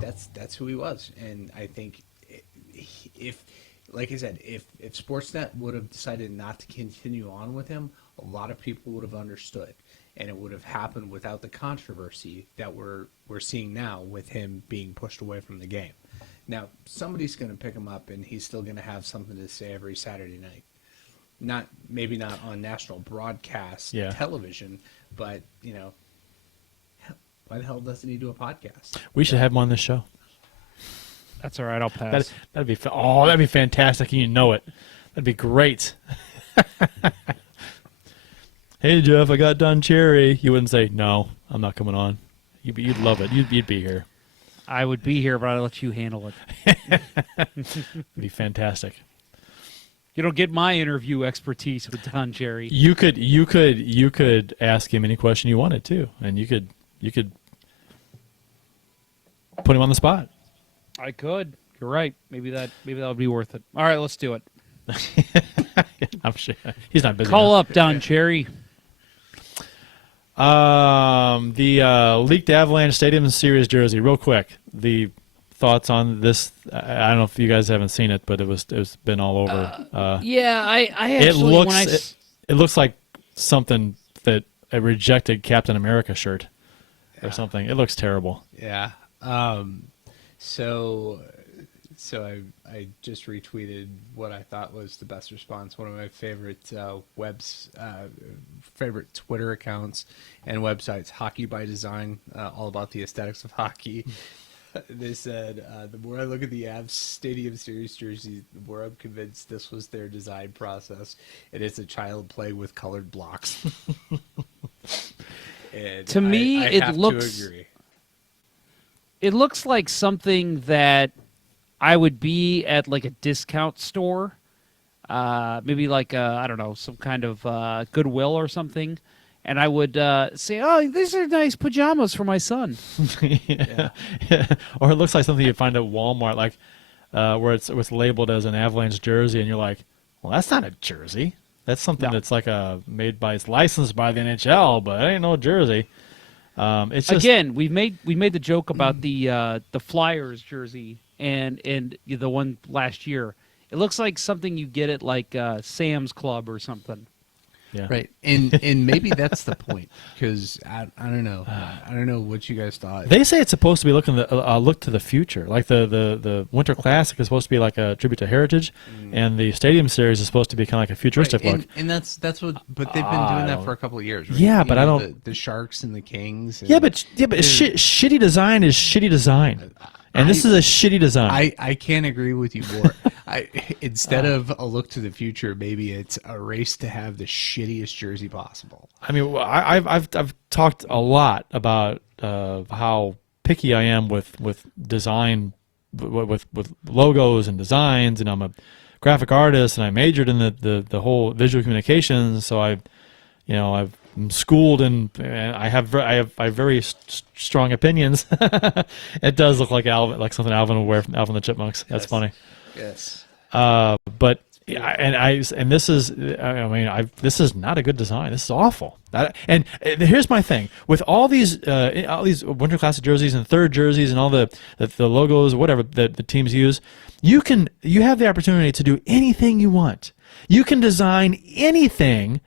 that's who he was. And I think if like I said, if Sportsnet would have decided not to continue on with him, a lot of people would have understood, and it would have happened without the controversy that we're seeing now with him being pushed away from the game. Now, somebody's going to pick him up, and he's still going to have something to say every Saturday night. Maybe not on national broadcast television, but why the hell doesn't he do a podcast? We should have him on this show. That's all right. I'll pass. That'd be that'd be fantastic, and you know it. That'd be great. Hey Jeff, I got Don Cherry. You wouldn't say no. I'm not coming on. You'd love it. You'd be here. I would be here, but I'd let you handle it. It'd be fantastic. You don't get my interview expertise with Don Cherry. You could ask him any question you wanted to, and you could put him on the spot. I could. You're right. Maybe that would be worth it. All right, let's do it. I'm sure he's not busy. Call enough. up Don Cherry. The leaked Avalanche Stadium Series jersey. Real quick, the thoughts on this? I don't know if you guys haven't seen it, but it's been all over. Yeah, I actually It looks like something that a rejected Captain America shirt or something. It looks terrible. Yeah. So I just retweeted what I thought was the best response. One of my favorite favorite Twitter accounts and websites, Hockey by Design, all about the aesthetics of hockey. They said, the more I look at the Avs Stadium Series jersey, the more I'm convinced this was their design process. It is a child play with colored blocks. And To me, I it have looks- to agree. It looks like something that I would be at like a discount store, maybe like I don't know, some kind of Goodwill or something, and I would say, "Oh, these are nice pajamas for my son." Yeah. Or it looks like something you find at Walmart, like where it's labeled as an Avalanche jersey, and you're like, "Well, that's not a jersey. That's something that's like it's licensed by the NHL, but it ain't no jersey." It's just, Again, we made the joke about the Flyers jersey and the one last year. It looks like something you get at like Sam's Club or something. yeah. Right, and maybe that's the point, because I don't know. I don't know what you guys thought. They say it's supposed to be look to the future. Like the Winter Classic is supposed to be like a tribute to heritage, and the Stadium Series is supposed to be kind of like a futuristic Right, look. and that's what. But they've been doing that for a couple of years. Right? Yeah, You but I know, don't- the Sharks and the Kings. And But shitty design is shitty design, and this is a shitty design. I can't agree with you more. Instead of a look to the future, maybe it's a race to have the shittiest jersey possible. I mean, I've talked a lot about how picky I am with design, with logos and designs, and I'm a graphic artist, and I majored in the whole visual communications. So I'm schooled and I have very strong opinions. It does look like something Alvin would wear from Alvin and the Chipmunks. That's funny. Yes. But this is, this is not a good design. This is awful. And here's my thing with all these Winter Classic jerseys and third jerseys and all the logos, whatever the teams use. You have the opportunity to do anything you want. You can design anything,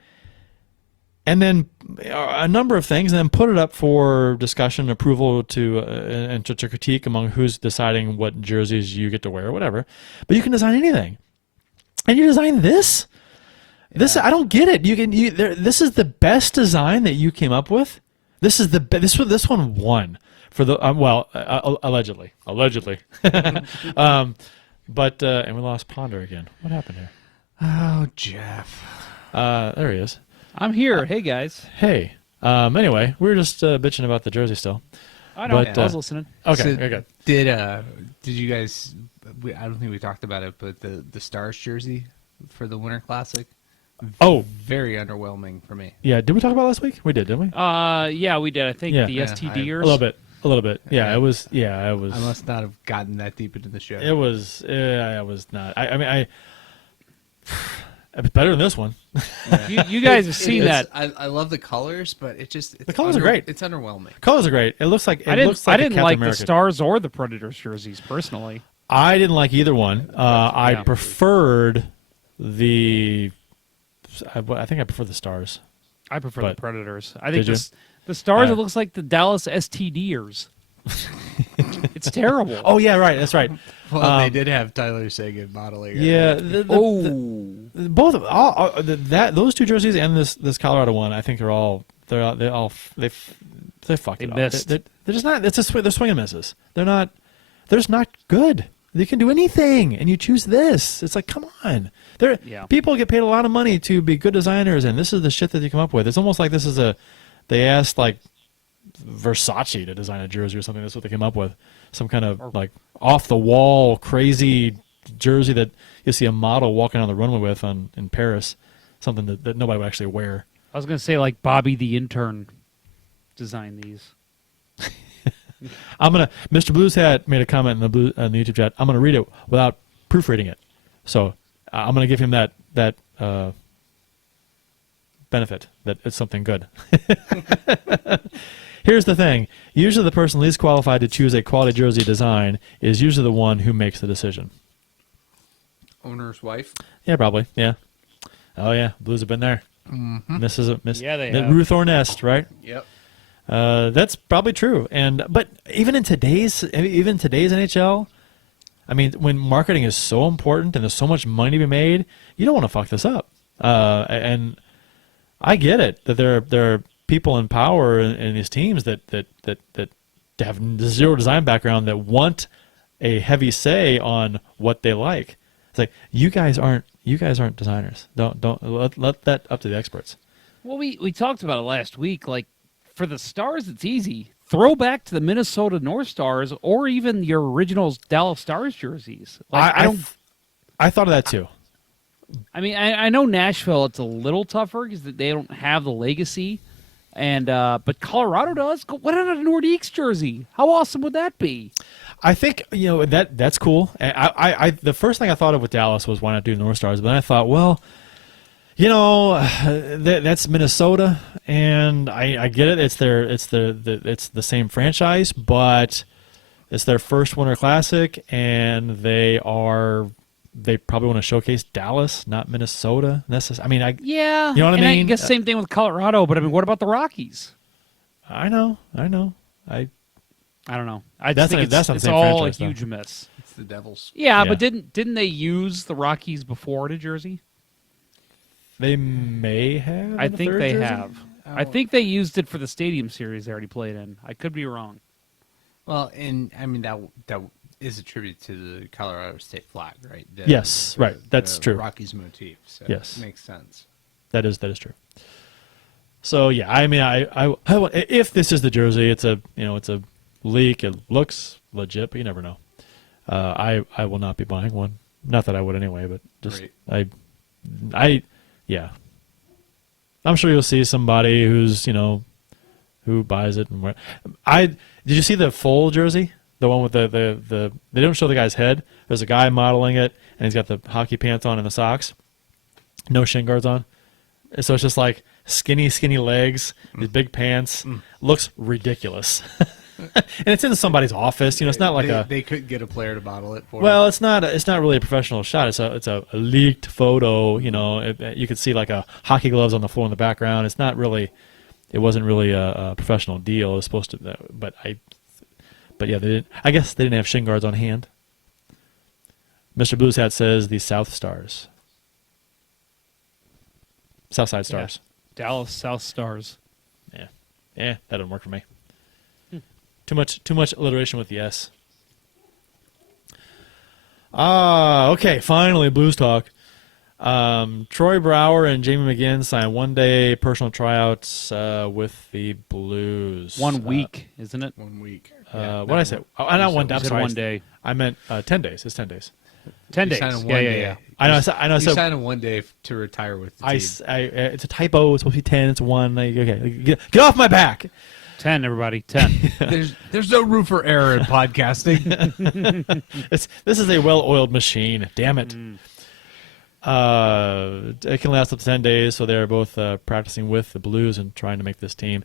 and then a number of things, and then put it up for discussion, approval and to critique among who's deciding what jerseys you get to wear or whatever. But you can design anything. And you design this? Yeah. This, I don't get it. This is the best design that you came up with? This one won for the allegedly. But and we lost Ponder again. What happened here? Oh, Jeff. There he is. I'm here. Hey, guys. Hey. Anyway, we were just bitching about the jersey still. I know. But, I was listening. Okay, So very good. Did you guys? I don't think we talked about it, but the Stars jersey for the Winter Classic. Oh, very underwhelming for me. yeah. Did we talk about it last week? We did, didn't we? Yeah, we did. I think Yeah. the Yeah, STDers. A little bit. Yeah, it was. Yeah, it was. I must not have gotten that deep into the show. It was. I was not. It's better than this one. You guys have seen that. I love the colors, but it's The colors are great. It's underwhelming. Colors are great. It looks like I didn't a Captain like America. the Stars or the Predators jerseys personally. I didn't like either one. I Yeah. preferred the. I think I prefer the Stars. I prefer But- the Predators. I think Did you? the Stars, Uh, it looks like the Dallas STDers. It's terrible. Oh yeah, right. That's right. Well, they did have Tyler Seguin modeling. it. Yeah. Both those two jerseys and this Colorado one, I think they fucked it up. missed. They're just not. They're swing and misses. They're just not good. They can do anything, and you choose this. It's like, come on. Yeah. People get paid a lot of money to be good designers, and this is the shit that they come up with. It's almost like they asked like Versace to design a jersey or something. That's what they came up with. Some kind of like off the wall crazy jersey that you see a model walking on the runway with in Paris. Something that nobody would actually wear. I was going to say like Bobby the Intern designed these. Mr. Blues Hat made a comment in the YouTube chat. I'm gonna read it without proofreading it. So I'm gonna give him that benefit that it's something good. Here's the thing. Usually the person least qualified to choose a quality jersey design is usually the one who makes the decision. Owner's wife. Yeah, probably. Yeah. Oh yeah, Blues have been there. Mm-hmm. Yeah, they have. Ruth Ornest, right? Yep. That's probably true. But even in today's NHL, I mean, when marketing is so important and there's so much money to be made, you don't want to fuck this up. And I get it that there are people in power in these teams that have zero design background that want a heavy say on what they like. It's like you guys aren't designers. Don't let that up to the experts. Well, we talked about it last week. Like for the Stars, it's easy. Throw back to the Minnesota North Stars or even your original Dallas Stars jerseys. Like, I thought of that too. I mean, I know Nashville. It's a little tougher because they don't have the legacy, and but Colorado does. What about a Nordiques jersey? How awesome would that be? I think that's cool. I the first thing I thought of with Dallas was why not do North Stars, but then I thought, well, that's Minnesota, and I get it. It's the same franchise, but it's their first Winter Classic, and they probably want to showcase Dallas, not Minnesota. Yeah, you know what I mean. I guess same thing with Colorado, but I mean, what about the Rockies? I know. I don't know. I That's think not the it's same all franchise, a huge miss. It's the Devils. Yeah, Yeah. but didn't they use the Rockies before the jersey? They may have. I in the think third they jersey? have. I think they used it for the Stadium Series they already played in. I could be wrong. Well, and I mean that is a tribute to the Colorado State flag, right? Yes, right. That's true. Rockies motif. So Yes. it makes sense. That is true. So yeah, I mean, I if this is the jersey, it's a leak. It looks legit, but you never know. I will not be buying one. Not that I would anyway, but just Right. yeah. I'm sure you'll see somebody who's who buys it and did you see the full jersey? The one with the they don't show the guy's head. There's a guy modeling it, and he's got the hockey pants on and the socks, no shin guards on. And so it's just like skinny legs, these big pants. Looks ridiculous. And it's in somebody's office. It's not like they couldn't get a player to model it for. well, it's not really a professional shot. It's a leaked photo. You could see like a hockey gloves on the floor in the background. It's not really. It wasn't really a professional deal. It was supposed to, but yeah, they didn't. I guess they didn't have shin guards on hand. Mr. Blues Hat says the South Stars, Southside Stars. Yeah. Dallas South Stars. Yeah, that didn't work for me. Too much alliteration with the S. Okay, finally, Blues talk. Troy Brouwer and Jamie McGinn signed one-day personal tryouts with the Blues. 1 week, isn't it? 1 week. What did I say? Oh, not one day. I'm You said sorry. 1 day. I meant 10 days. It's 10 days. 10 You days. sign in Yeah. 1 day. I know. I You said sign in 1 day to retire with the team. it's a typo. It's supposed to be 10. It's 1. Okay, get off my back. 10, everybody. 10. There's no room for error in podcasting. This is a well-oiled machine. Damn it. It can last up to 10 days, so they're both practicing with the Blues and trying to make this team.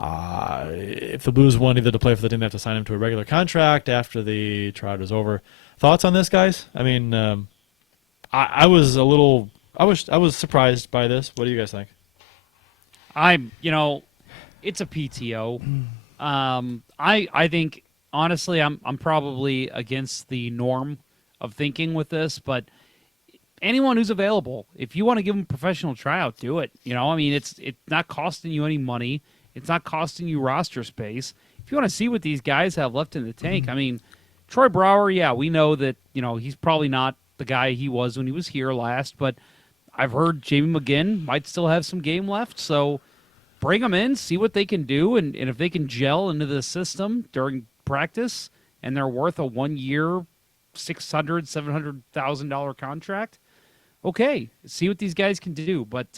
If the Blues want either to play for the team, they have to sign him to a regular contract after the tryout is over. Thoughts on this, guys? I mean, I was surprised by this. What do you guys think? It's a PTO. I think honestly, I'm probably against the norm of thinking with this, but anyone who's available, if you want to give them a professional tryout, do it. It's not costing you any money. It's not costing you roster space. If you want to see what these guys have left in the tank, Troy Brouwer, yeah, we know that he's probably not the guy he was when he was here last, but I've heard Jamie McGinn might still have some game left, so bring them in, see what they can do, and if they can gel into the system during practice, and they're worth a 1 year, $700,000 contract, okay, see what these guys can do. But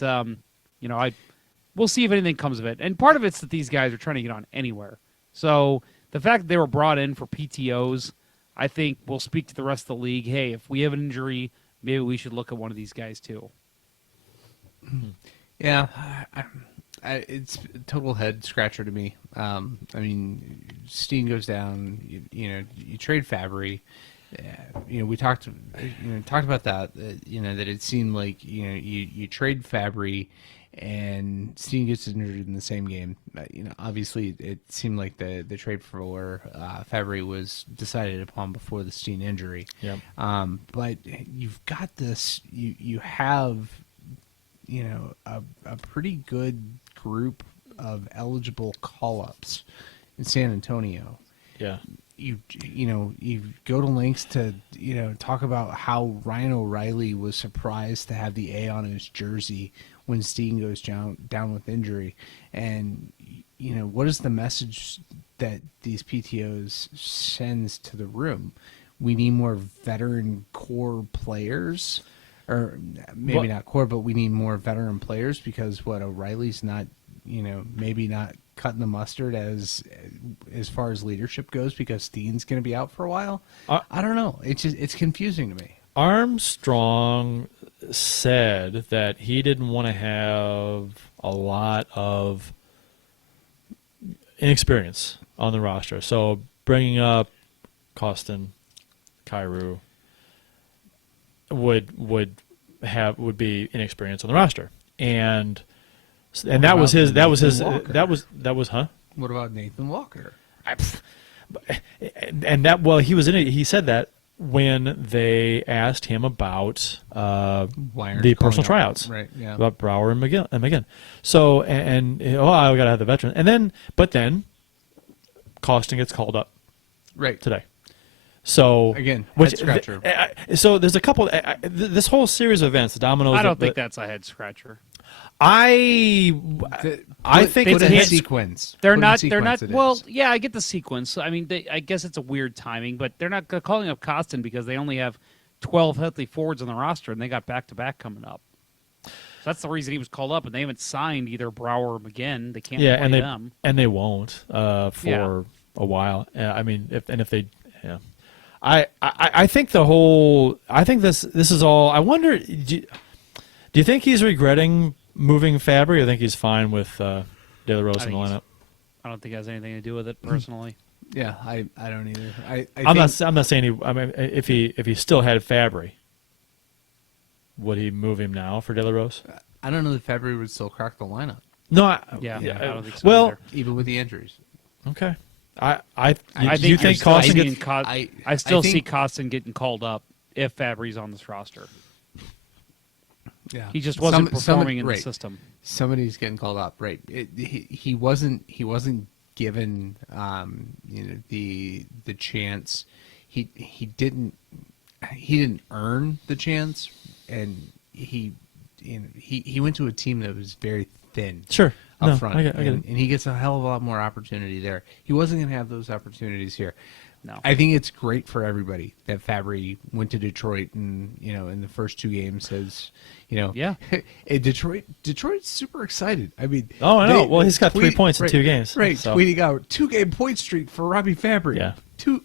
we'll see if anything comes of it. And part of it's that these guys are trying to get on anywhere. So the fact that they were brought in for PTOs, I think will speak to the rest of the league. Hey, if we have an injury, maybe we should look at one of these guys too. Yeah, it's a total head scratcher to me. Steen goes down. You trade Fabry. We talked about that. That it seemed like you trade Fabry, and Steen gets injured in the same game. Obviously it seemed like the trade for Fabry was decided upon before the Steen injury. Yeah. But you've got this. You have a pretty good group of eligible call-ups in San Antonio. Yeah. You go to lengths to talk about how Ryan O'Reilly was surprised to have the A on his jersey when Steen goes down with injury, and what is the message that these PTOs sends to the room? We need more veteran core players, or maybe not core, but we need more veteran players because O'Reilly's not maybe not cutting the mustard as far as leadership goes because Steen's going to be out for a while. I don't know. It's confusing to me. Armstrong said that he didn't want to have a lot of inexperience on the roster. So bringing up Kostin, Kyrou would be inexperience on the roster, and that was his. That was huh? What about Nathan Walker? And that he was in it. He said that when they asked him about the personal tryouts, right? Yeah, about Brouwer and McGinn. So I got to have the veteran, but then Kostin gets called up right today. So Again, head scratcher. So there's a couple. This whole series of events, the dominoes. I don't think that's a head scratcher. I think put it's a in hit. sequence. They're Put in not. They're sequence not. it Well, is. yeah, I get the sequence. I mean, I guess it's a weird timing, but they're not calling up Kostin because they only have 12 healthy forwards on the roster, and they got back-to-back coming up. So that's the reason he was called up, and they haven't signed either Brouwer or McGinn. They can't play them. And they won't for a while. I mean, if they, yeah. I think the whole. I think this is all. I wonder. Do you think he's regretting moving Fabry, or do you think he's fine with De La Rose in the lineup? I don't think it has anything to do with it personally. Yeah, I don't either. I'm not saying he. I mean, if he still had Fabry, would he move him now for De La Rose? I don't know that Fabry would still crack the lineup, No. I don't think so. Well, either. even with the injuries. okay. I Do you think Kostin gets? I still see think- Kostin getting called up if Fabry's on this roster. Yeah, He just wasn't performing in the right. system. Somebody's getting called up, right? He wasn't given the chance. He didn't earn the chance, and he went to a team that was very thin. Sure. Up No, front, I get it. and he gets a hell of a lot more opportunity there. He wasn't going to have those opportunities here. No. I think it's great for everybody that Fabry went to Detroit, and in the first 2 games has, Yeah. Detroit's super excited. I mean, Oh, I know. Well, he's got 3 points in right, 2 games. right? So. Tweeting out 2-game point streak for Robbie Fabry. Yeah. two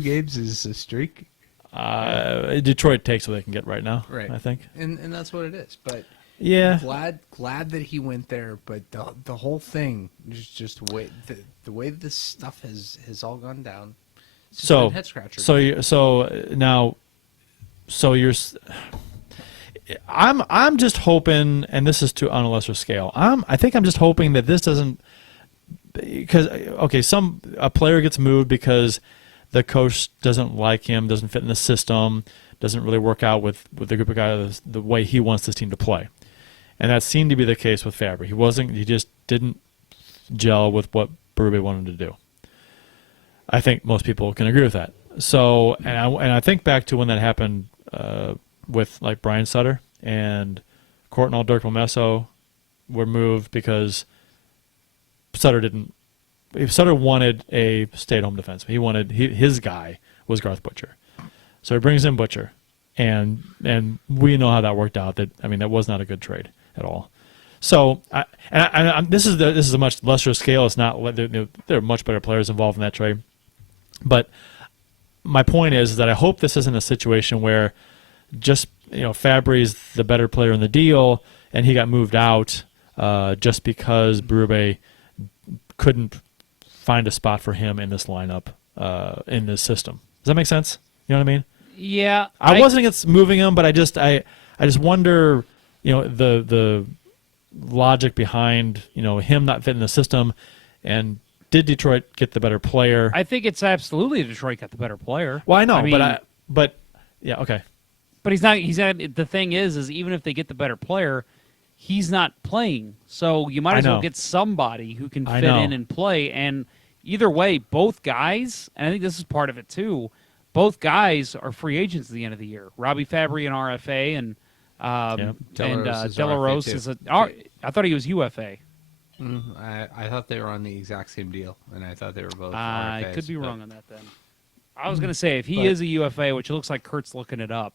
games is a streak, Detroit takes what they can get right now. right? I think. and that's what it is. But Yeah. glad that he went there. But the whole thing is just the way this stuff has all gone down. It's just been head scratcher. I'm just hoping, and this is on a lesser scale. I think I'm just hoping that this doesn't, because a player gets moved because the coach doesn't like him, doesn't fit in the system, doesn't really work out with the group of guys the way he wants this team to play, and that seemed to be the case with Fabry. He just didn't gel with what Berube wanted to do. I think most people can agree with that. So, and I think back to when that happened with like Brian Sutter and Courtnall, Dirk Momesso were moved because Sutter wanted a stay-at-home defenseman. His guy was Garth Butcher, so he brings in Butcher, and we know how that worked out. That was not a good trade at all. So, this is a much lesser scale. It's not there are much better players involved in that trade. But my point is that I hope this isn't a situation where just Fabry's the better player in the deal and he got moved out just because Berube couldn't find a spot for him in this lineup in this system. Does that make sense? You know what I mean? Yeah. I wasn't against moving him, but I just wonder the logic behind him not fitting the system, and did Detroit get the better player? I think it's absolutely Detroit got the better player. Well, I know, mean, but yeah, okay. But he's not. The thing is even if they get the better player, he's not playing. So you might as well get somebody who can fit in and play. And either way, both guys, and I think this is part of it too, both guys are free agents at the end of the year. Robbie Fabry and RFA, and De La Rose is I thought he was UFA. I thought they were on the exact same deal, and I thought they were both. I RFAs, could be wrong on that then. I was going to say if he is a UFA, which it looks like Kurt's looking it up.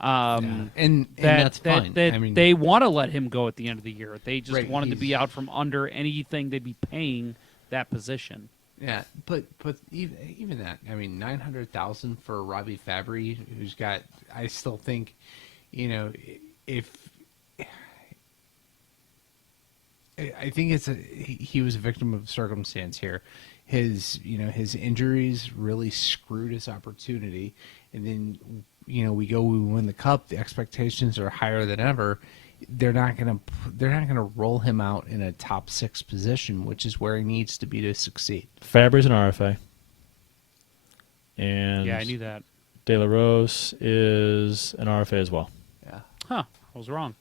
And that's fine. They want to let him go at the end of the year. They just wanted to be he's- out from under anything they'd be paying that position. Yeah, but even that, $900,000 for Robbie Fabry, who's got. I still think, if. I think he was a victim of circumstance here. His injuries really screwed his opportunity, and then we win the cup. The expectations are higher than ever. They're not gonna roll him out in a top 6 position, which is where he needs to be to succeed. Fabry's an RFA, and Yeah, I knew that. De La Rose is an RFA as well. Yeah. Huh, I was wrong.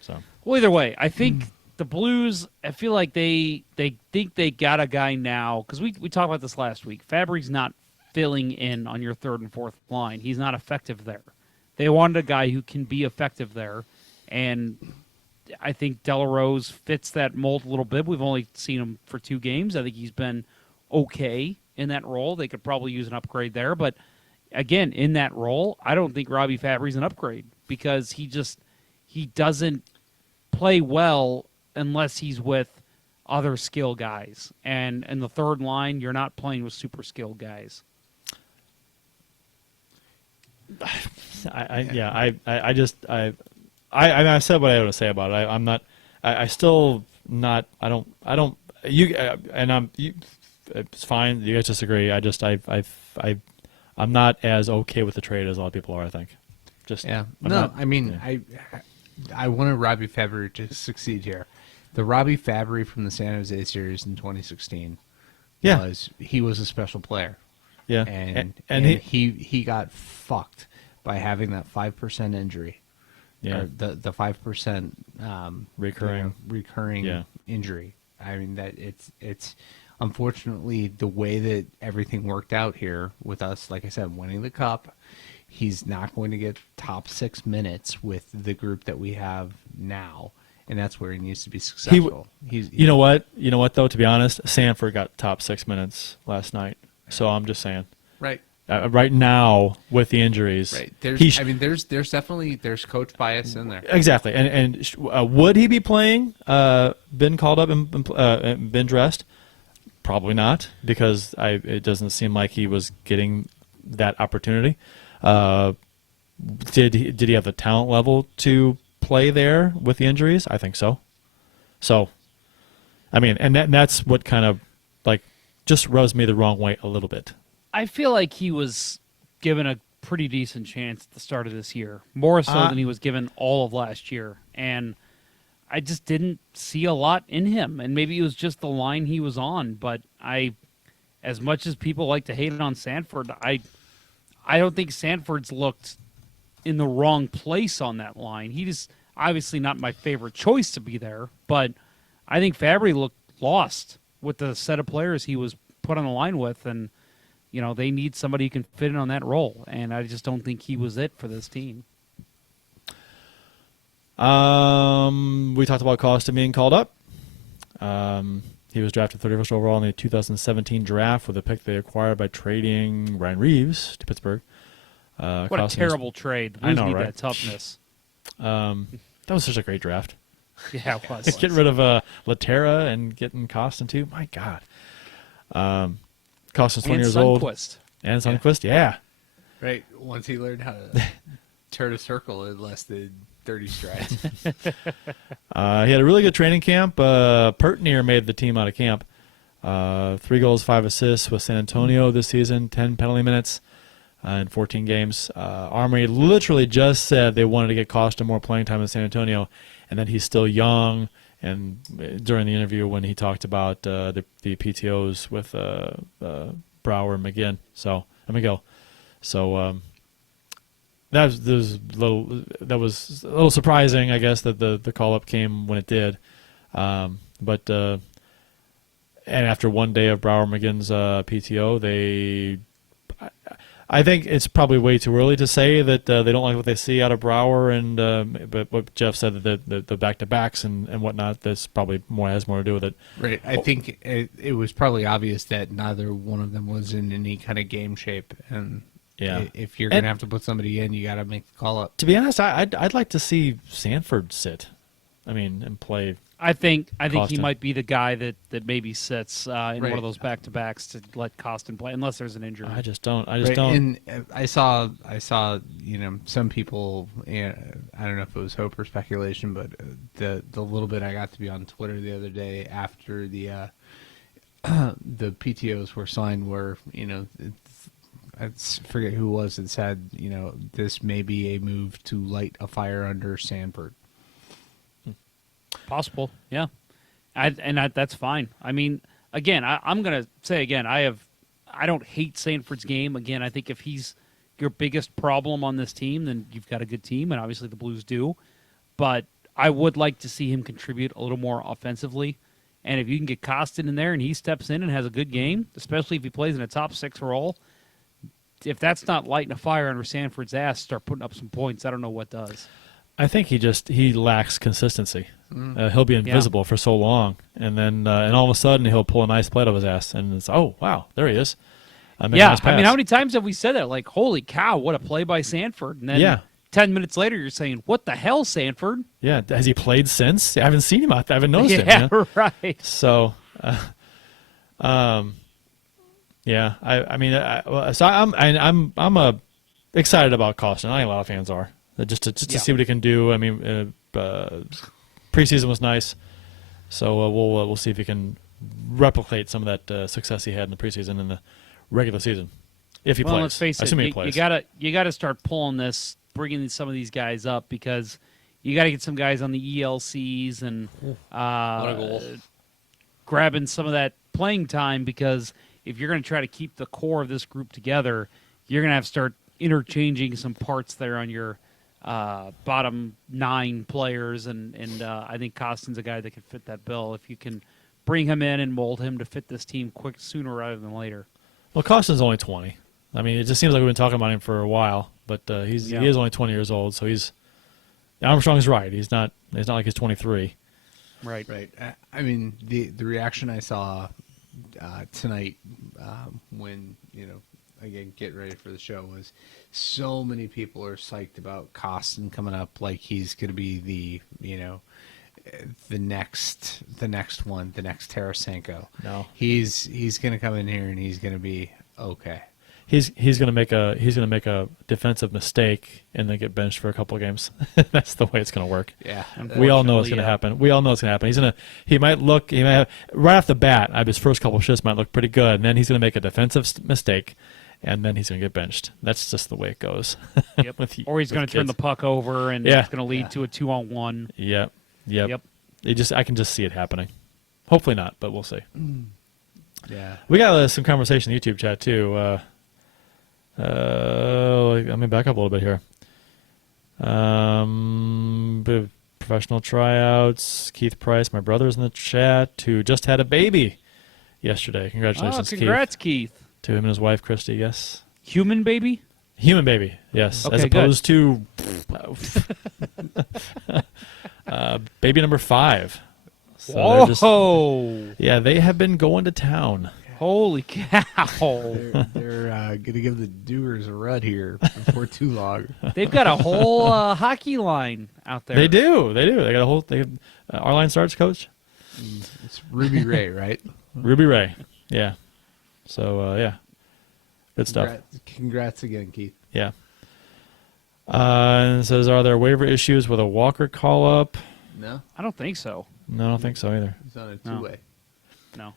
So Well, either way, I think the Blues, I feel like they think they got a guy now, because we talked about this last week. Fabry's not filling in on your third and fourth line. He's not effective there. They wanted a guy who can be effective there, and I think Delarose fits that mold a little bit. We've only seen him for 2 games. I think he's been okay in that role. They could probably use an upgrade there, but again, in that role, I don't think Robbie Fabry's an upgrade because he doesn't play well unless he's with other skill guys. And in the third line, you're not playing with super skilled guys. I said what I had to say about it. I'm not. I still not. I don't. You and I'm. It's fine. You guys disagree. I'm not as okay with the trade as a lot of people are. I think. I wanted Robbie Fabry to succeed here. The Robbie Fabry from the San Jose series in 2016 he was a special player. Yeah, and he got fucked by having that 5% injury. Yeah, or the 5% recurring injury. I mean that it's unfortunately the way that everything worked out here with us. Like I said, winning the cup, he's not going to get top 6 minutes with the group that we have now, and that's where he needs to be successful. You know what though? To be honest, Sanford got top 6 minutes last night. So I'm just saying. Right. Right now with the injuries. Right. There's definitely coach bias in there. Exactly. And would he be playing? Been called up and been dressed? Probably not, because it doesn't seem like he was getting that opportunity. Did he have the talent level to play there with the injuries? I think so. So, I mean, and that's what kind of like just rubs me the wrong way a little bit. I feel like he was given a pretty decent chance at the start of this year, more so than he was given all of last year. And I just didn't see a lot in him. And maybe it was just the line he was on. But as much as people like to hate it on Sanford, I don't think Sanford's looked in the wrong place on that line. He just obviously not my favorite choice to be there, but I think Fabry looked lost with the set of players he was put on the line with, and they need somebody who can fit in on that role, and I just don't think he was it for this team. We talked about Kostin being called up. He was drafted 31st overall in the 2017 draft with a pick they acquired by trading Ryan Reeves to Pittsburgh. What a terrible trade. The Blues need that toughness. That was such a great draft. Yeah, it was. Get rid of Laterra and getting Kostin too. My God. Kostin's 20 years old. And Sundqvist, yeah. Right. Once he learned how to turn a circle in less than 30 strides. He had a really good training camp. Pertnier made the team out of camp. 3 goals, 5 assists with San Antonio this season, 10 penalty minutes in 14 games. Armory literally just said they wanted to get Kostin more playing time in San Antonio, and that he's still young. And during the interview when he talked about the PTOs with Brouwer and McGinn, McGill. So that was a little surprising, I guess, that the call up came when it did. But and after one day of Brouwer McGinn's PTO, I think it's probably way too early to say that they don't like what they see out of Brouwer, but what Jeff said, that the back-to-backs and whatnot, this probably has more to do with it. Right. I think it was probably obvious that neither one of them was in any kind of game shape, and if you're going to have to put somebody in, you got to make the call up. To be honest, I'd like to see Sanford sit. And play. I think he might be the guy that maybe sits in one of those back-to-backs to let Kostin play, unless there's an injury. I just don't. And I saw some people. I don't know if it was hope or speculation, but the little bit I got to be on Twitter the other day after the PTOs were signed, where I forget who it was that said this may be a move to light a fire under Sanford. Possible, yeah, that's fine. I mean, again, I'm gonna say again, I don't hate Sanford's game. Again, I think if he's your biggest problem on this team, then you've got a good team, and obviously the Blues do. But I would like to see him contribute a little more offensively. And if you can get Kostin in there and he steps in and has a good game, especially if he plays in a top 6 role, if that's not lighting a fire under Sanford's ass, start putting up some points, I don't know what does. I think he lacks consistency. He'll be invisible for so long, and then and all of a sudden he'll pull a nice play out of his ass, and it's oh wow, there he is. Nice I mean, how many times have we said that? Like, holy cow, what a play by Sanford! And then 10 minutes later, you're saying, "What the hell, Sanford?" Yeah, has he played since? I haven't seen him out there. I haven't noticed him. Yeah, right. So, yeah, I'm excited about Kostin. I think a lot of fans are just to see what he can do. I mean, preseason was nice, so we'll see if he can replicate some of that success he had in the preseason in the regular season. If he plays, Let's face it, he plays. you gotta start pulling this, bringing some of these guys up because you got to get some guys on the ELCs and grabbing some of that playing time because if you're going to try to keep the core of this group together, you're going to have to start interchanging some parts there on your bottom 9 players, and I think Kostin's a guy that could fit that bill if you can bring him in and mold him to fit this team sooner rather than later. Well, Kostin's only 20. I mean, it just seems like we've been talking about him for a while, but he is only 20 years old, so Armstrong's right. He's not like he's 23. Right. I mean, the reaction I saw tonight when, again, get ready for the show was so many people are psyched about Kostin coming up like he's going to be the next one, the next Tarasenko. No. He's going to come in here and he's going to be okay. He's going to make a defensive mistake and then get benched for a couple of games. That's the way it's going to work. Yeah, we all know it's going to happen. We all know it's going to happen. He might have right off the bat. His first couple of shifts might look pretty good, and then he's going to make a defensive mistake, and then he's going to get benched. That's just the way it goes. Yep. Or he's going to turn the puck over, and it's going to lead to a 2-on-1. Yep. I can just see it happening. Hopefully not, but we'll see. Yeah. We got some conversation in the YouTube chat too. Let me back up a little bit here. Professional tryouts. Keith Price, my brother's in the chat, who just had a baby yesterday. Congratulations, congrats, Keith. To him and his wife, Christy, yes. Human baby? Human baby, yes. Okay, as opposed to baby number 5. So yeah, they have been going to town. Holy cow. They're going to give the Doers a run here before too long. They've got a whole hockey line out there. They do. They got a whole. Our line starts, coach. It's Ruby Ray, right? Ruby Ray. Yeah. So yeah, good stuff. Congrats again, Keith. Yeah. And it says, are there waiver issues with a Walker call up? No, I don't think so. No, I don't think so either. it's on a two-way. No.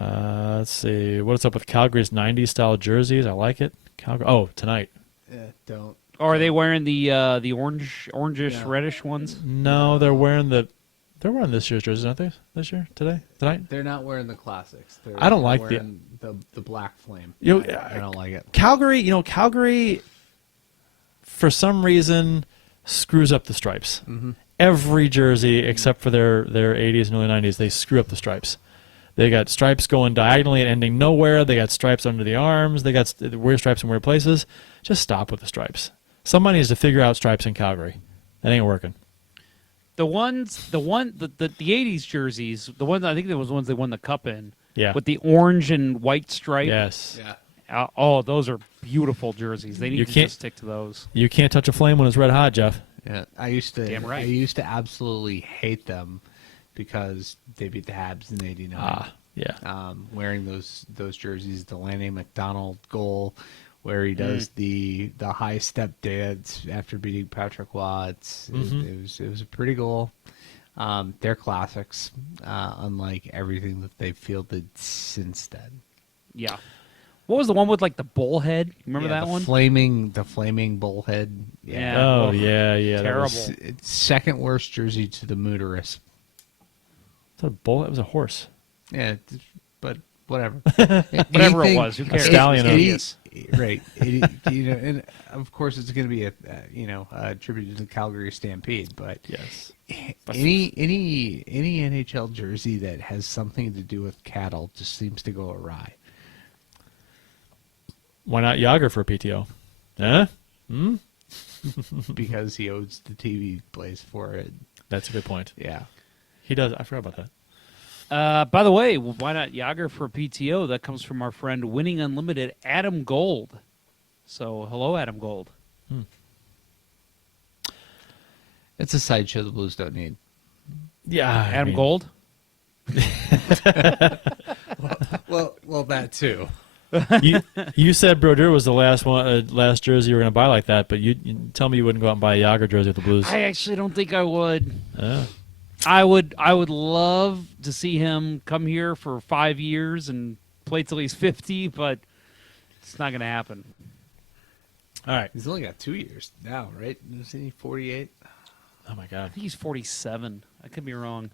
Let's see. What's up with Calgary's 90s style jerseys? I like it. Calgary. Oh, tonight. Yeah, don't. Oh, are they wearing the orangish, reddish ones? No, they're wearing this year's jerseys, aren't they? This year, tonight. They're not wearing the classics. I don't like wearing the black flame. I don't like it. Calgary, for some reason, screws up the stripes. Mm-hmm. Every jersey except for their 80s and early 90s, they screw up the stripes. They got stripes going diagonally and ending nowhere. They got stripes under the arms. They got weird stripes in weird places. Just stop with the stripes. Somebody needs to figure out stripes in Calgary. That ain't working. The 80s jerseys, the ones I think there was ones they won the cup in. Yeah. With the orange and white stripe. Yes. Yeah. Those are beautiful jerseys. They need to just stick to those. You can't touch a flame when it's red hot, Jeff. Yeah. I used to. Damn right. I used to absolutely hate them because they beat the Habs in '89. Yeah. Wearing those jerseys, the Lanny McDonald goal, where he does the high step dance after beating Patrick Watts. It was a pretty goal. They're classics, unlike everything that they've fielded since then. Yeah. What was the one with like the bullhead? Remember that one? The flaming bullhead. Yeah. Oh, yeah. Terrible. It's second worst jersey to the Mooterus. It's a bull. It was a horse. Yeah, but whatever. Whatever it was, who cares? Stallion. Right. And of course it's going to be a tribute to the Calgary Stampede. But yes, any NHL jersey that has something to do with cattle just seems to go awry. Why not Yager for PTO? Huh? Because he owns the TV place for it. That's a good point. Yeah. He does. I forgot about that. By the way, why not Yager for PTO? That comes from our friend Winning Unlimited, Adam Gold. So, hello, Adam Gold. It's a sideshow the Blues don't need. Yeah, Adam Gold? Well, that too. You said Brodeur was the last jersey you were going to buy like that, but you tell me you wouldn't go out and buy a Yager jersey with the Blues. I actually don't think I would. I would love to see him come here for 5 years and play till he's 50, but it's not going to happen. All right. He's only got 2 years now, right? Isn't he 48? Oh, my God. I think he's 47. I could be wrong.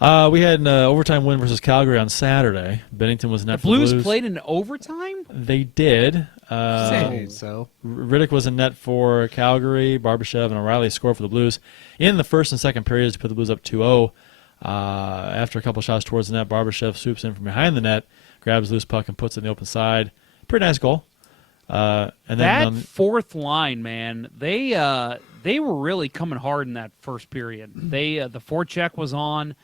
We had an overtime win versus Calgary on Saturday. Bennington was net The for Blues the Blues. played in overtime? They did. So Riddick was in net for Calgary. Barbashev and O'Reilly scored for the Blues in the first and second periods to put the Blues up 2-0. After a couple shots towards the net, Barbashev swoops in from behind the net, grabs the loose puck, and puts it in the open side. Pretty nice goal. And then That fourth line, man, they were really coming hard in that first period. The forecheck was on.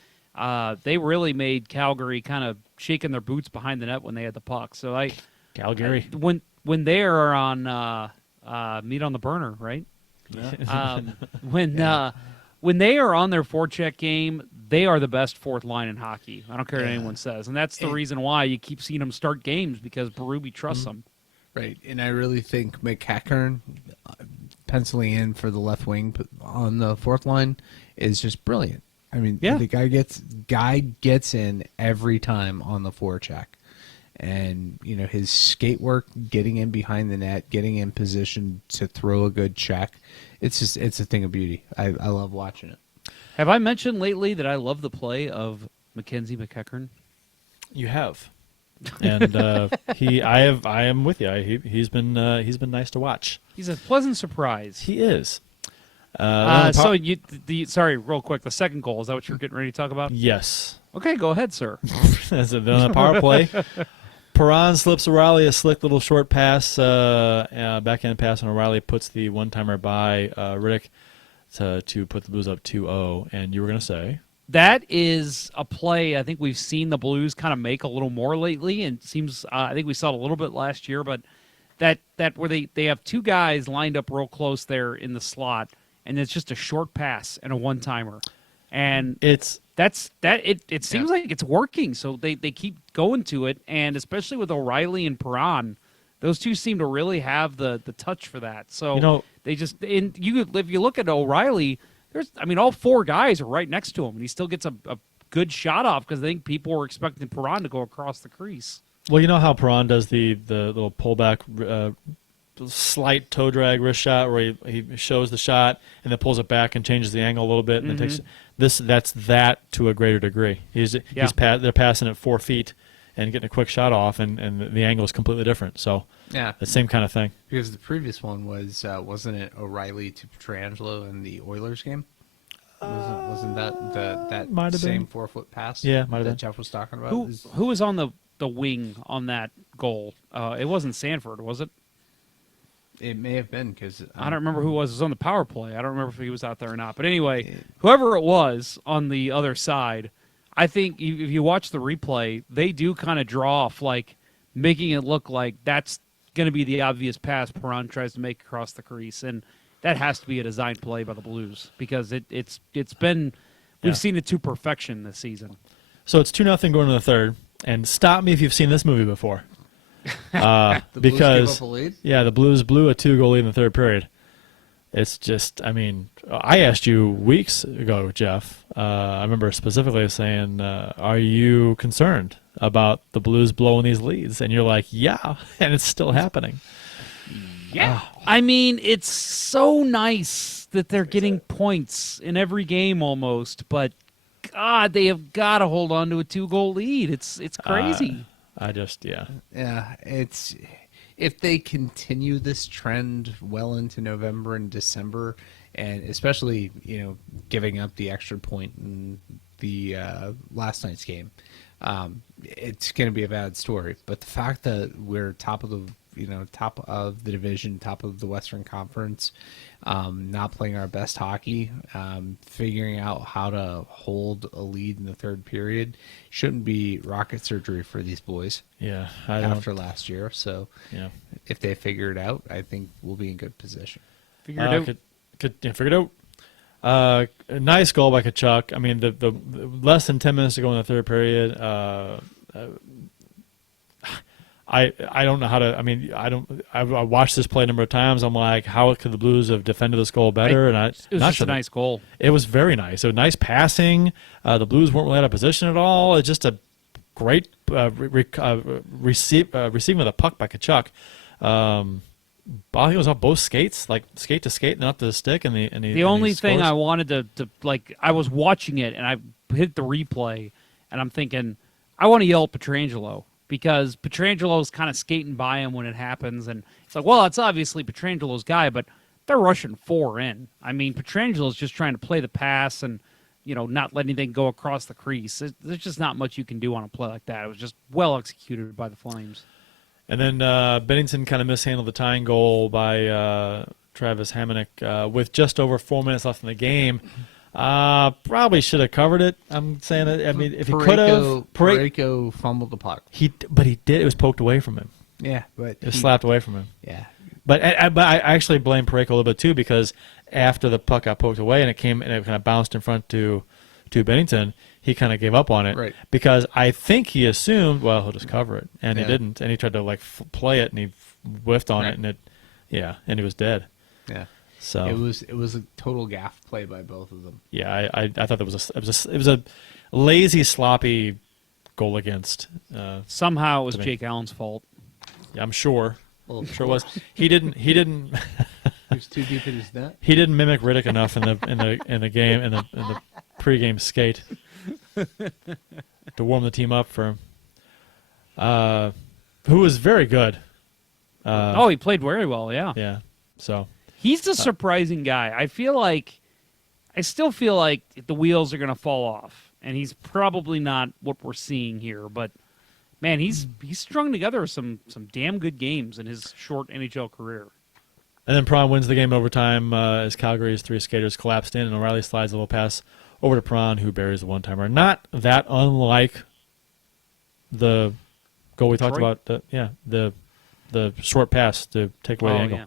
They really made Calgary kind of shaking their boots behind the net when they had the puck. So Calgary. When they are on meat on the burner, right? When they are on their forecheck game, they are the best fourth line in hockey. I don't care what anyone says, and that's the reason why you keep seeing them start games because Berube trusts them. right, and I really think McEachern penciling in for the left wing on the fourth line is just brilliant. I mean, Yeah. the guy gets in every time on the forecheck. And, his skate work, getting in behind the net, getting in position to throw a good check, it's a thing of beauty. I love watching it. Have I mentioned lately that I love the play of Mackenzie McEachern? You have. And I am with you. He's been nice to watch. He's a pleasant surprise. He is. Sorry, real quick. The second goal, is that what you're getting ready to talk about? Yes. Okay, go ahead, sir. Then on the power play, Perron slips O'Reilly a slick little short pass, backhand pass, and O'Reilly puts the one-timer by Riddick to put the Blues up 2-0. And you were going to say? That is a play I think we've seen the Blues kind of make a little more lately, and it seems I think we saw it a little bit last year, but that where they have two guys lined up real close there in the slot, and it's just a short pass and a one-timer. And it seems like it's working, so they keep going to it, and especially with O'Reilly and Perron, those two seem to really have the touch for that. So they just if you look at O'Reilly, all four guys are right next to him, and he still gets a good shot off because I think people were expecting Perron to go across the crease. Well, you know how Perron does the little pullback, slight toe drag wrist shot where he shows the shot and then pulls it back and changes the angle a little bit, and then takes that's that to a greater degree. They're passing at 4 feet and getting a quick shot off, and the angle is completely different. So Yeah, the same kind of thing. because the previous one was wasn't it O'Reilly to Pietrangelo in the Oilers game? Wasn't that Might have same been. 4-foot pass? Yeah, might have that been. Jeff was talking about. Who was on the wing on that goal? It wasn't Sanford, was it? It may have been because I don't remember who it was. It was on the power play. I don't remember if he was out there or not. But anyway, whoever it was on the other side, I think if you watch the replay, they do kind of draw off, like making it look like that's going to be the obvious pass Perron tries to make across the crease. And that has to be a design play by the Blues because it's been we've seen it to perfection this season. So it's 2-0 going to the third. And stop me if you've seen this movie before. the Blues because gave up a lead? the Blues blew a 2-goal lead in the third period. It's just, I asked you weeks ago, Jeff. I remember specifically saying, "Are you concerned about the Blues blowing these leads?" And you're like, "Yeah," and it's still happening. Yeah. It's so nice that they're getting points in every game almost, but God, they have got to hold on to a 2-goal lead. It's crazy. Yeah, it's if they continue this trend well into November and December, and especially giving up the extra point in the last night's game, it's going to be a bad story. But the fact that we're top of the division, top of the Western Conference, not playing our best hockey, figuring out how to hold a lead in the third period shouldn't be rocket surgery for these boys. Yeah, after last year. So yeah, if they figure it out, I think we'll be in good position. Figure it out. Figured out. A nice goal by Kachuk. I mean, the less than 10 minutes to go in the third period. I don't know how to. I mean, I watched this play a number of times. I'm like, how could the Blues have defended this goal better? It was just a nice goal. It was very nice. It was nice passing. The Blues weren't really out of position at all. It's just a great receiving of the puck by Kachuk. I think it was off both skates, like skate to skate, not to the stick. And the only thing I wanted to like, I was watching it and I hit the replay, and I'm thinking, I want to yell at Pietrangelo, because Pietrangelo's kind of skating by him when it happens, and it's like, well, it's obviously Pietrangelo's guy, but they're rushing 4 in. I mean, Pietrangelo's just trying to play the pass and, not let anything go across the crease. There's just not much you can do on a play like that. It was just well executed by the Flames. And then Bennington kind of mishandled the tying goal by Travis Hamonic with just over 4 minutes left in the game. Probably should have covered it. I'm saying that. I mean, if he could have, Parayko fumbled the puck. But he did. It was poked away from him. Yeah, but it was slapped away from him. Yeah, but I actually blame Parayko a little bit too, because after the puck got poked away and it kind of bounced in front to Bennington, he kind of gave up on it. Right. Because I think he assumed, well, he'll just cover it, and he didn't, and he tried to play it, and he whiffed on it, and and he was dead. Yeah. So it was a total gaff play by both of them. Yeah, I thought it was a lazy, sloppy goal against. Somehow it was Jake Allen's fault. Yeah, I'm sure. Well, I'm sure it was. He didn't. He was too deep in his net. He didn't mimic Riddick enough in the game in the pregame skate to warm the team up for him. Who was very good. He played very well. Yeah. Yeah. So. He's a surprising guy. I still feel like the wheels are going to fall off, and he's probably not what we're seeing here. But man, he's strung together some damn good games in his short NHL career. And then Prawn wins the game in overtime as Calgary's 3 skaters collapsed in, and O'Reilly slides a little pass over to Prawn, who buries the one-timer. Not that unlike the goal we talked about. The short pass to take away the angle.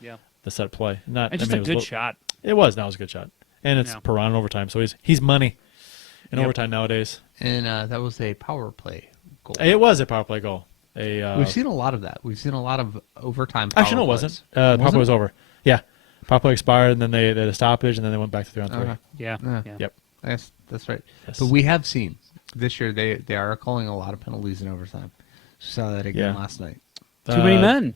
Yeah. The set play. It's just a good shot. It was. That was a good shot. And it's Perron in overtime, so he's money in overtime nowadays. And that was a power play goal. It was a power play goal. We've seen a lot of that. We've seen a lot of overtime power Actually, no, it wasn't. Power play was over. Yeah. Power play expired, and then they had a stoppage, and then they went back to 3-on-3. Yeah. Yep. That's right. Yes. But we have seen this year they are calling a lot of penalties in overtime. Saw that again last night. Too many men.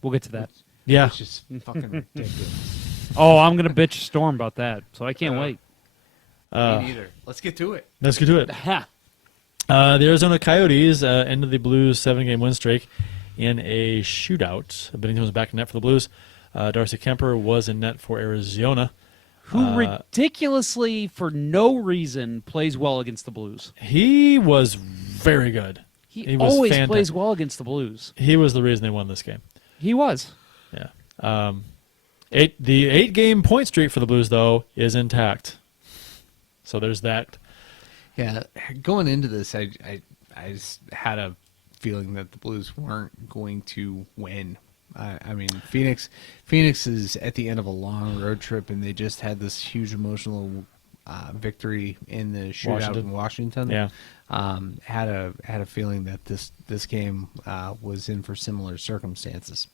We'll get to that. Yeah. It's just fucking ridiculous. I'm going to bitch Storm about that, so I can't wait. Me neither. Let's get to it. Let's get to it. The Arizona Coyotes ended the Blues' 7-game win streak in a shootout. Bennington was back in net for the Blues. Darcy Kemper was in net for Arizona. Who ridiculously, for no reason, plays well against the Blues. He was very good. He always plays well against the Blues. He was the reason they won this game. He was. Yeah. The 8-game point streak for the Blues, though, is intact. So there's that. Yeah, going into this, I just had a feeling that the Blues weren't going to win. I mean, Phoenix is at the end of a long road trip, and they just had this huge emotional victory in the shootout in Washington. Yeah, had a feeling that this game was in for similar circumstances.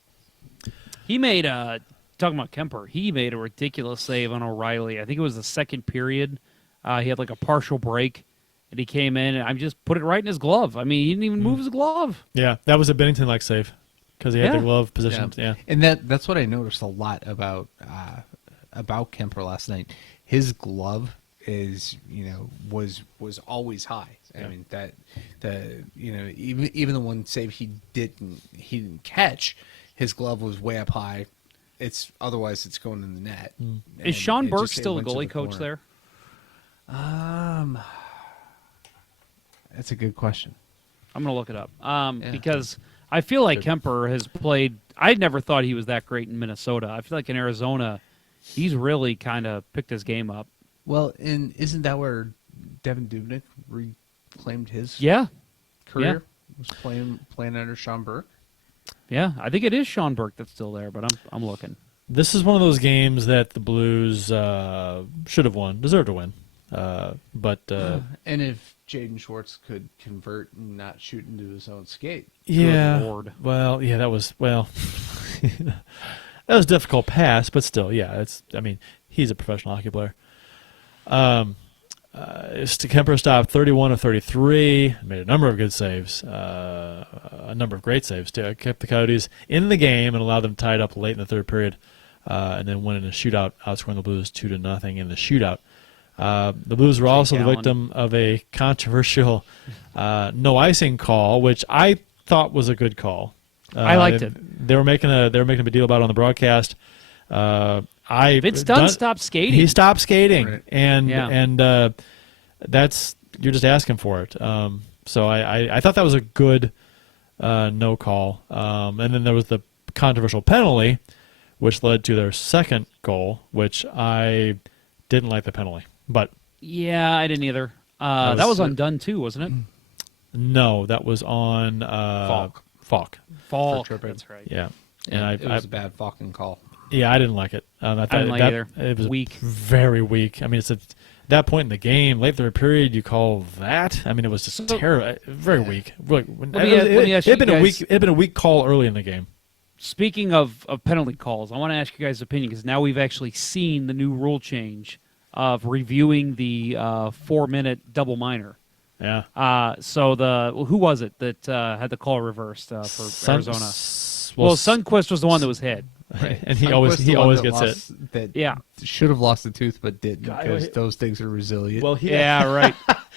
He made talking about Kemper. He made a ridiculous save on O'Reilly. I think it was the second period. He had like a partial break, and he came in, and I just put it right in his glove. I mean, he didn't even move his glove. Yeah, that was a Bennington-like save because he had the glove positioned. Yeah. And that's what I noticed a lot about Kemper last night. His glove is was always high. I mean even the one save he didn't catch, his glove was way up high. Otherwise it's going in the net. Is Sean Burke still the goalie coach there? That's a good question. I'm going to look it up because I feel like Kemper has played. I never thought he was that great in Minnesota. I feel like in Arizona, he's really kind of picked his game up. Well, and isn't that where Devin Dubnyk reclaimed his Yeah. career? Was playing under Sean Burke? Yeah, I think it is Sean Burke that's still there, but I'm looking. This is one of those games that the Blues should have won, deserved to win. But And if Jaden Schwartz could convert and not shoot into his own skate. yeah, Lord. well, yeah, that was that was a difficult pass, but still, yeah, he's a professional hockey player. Kemper stopped 31 of 33, made a number of good saves, a number of great saves too. Kept the Coyotes in the game and allowed them tied up late in the third period, and then went in a shootout, outscoring the Blues 2-0 in the shootout. The Blues were also the victim of a controversial no icing call, which I thought was a good call. I liked it. They were making a big deal about it on the broadcast. Vince Dunn stopped skating. He stopped skating, right. and that's you're just asking for it. So I thought that was a good no call. And then there was the controversial penalty, which led to their second goal, which I didn't like the penalty. But yeah, I didn't either. That was on Dunn too, wasn't it? no, that was on Falk. Fall. tripping. That's right. Yeah, and It was a bad fucking call. I didn't like it. I thought didn't like it either. It was Weak. very weak. I mean, it's at that point in the game, late third period, you call that? I mean, it was just terrible, very weak. It had been a weak call early in the game. Speaking of penalty calls, I want to ask you guys' opinion because now we've actually seen the new rule change of reviewing the 4-minute double minor. Yeah. So who was it that had the call reversed for Arizona? Well, Sundqvist was the one that was hit. Right. And he always gets it. That should have lost a tooth but didn't because those things are resilient. Well, Yeah, right.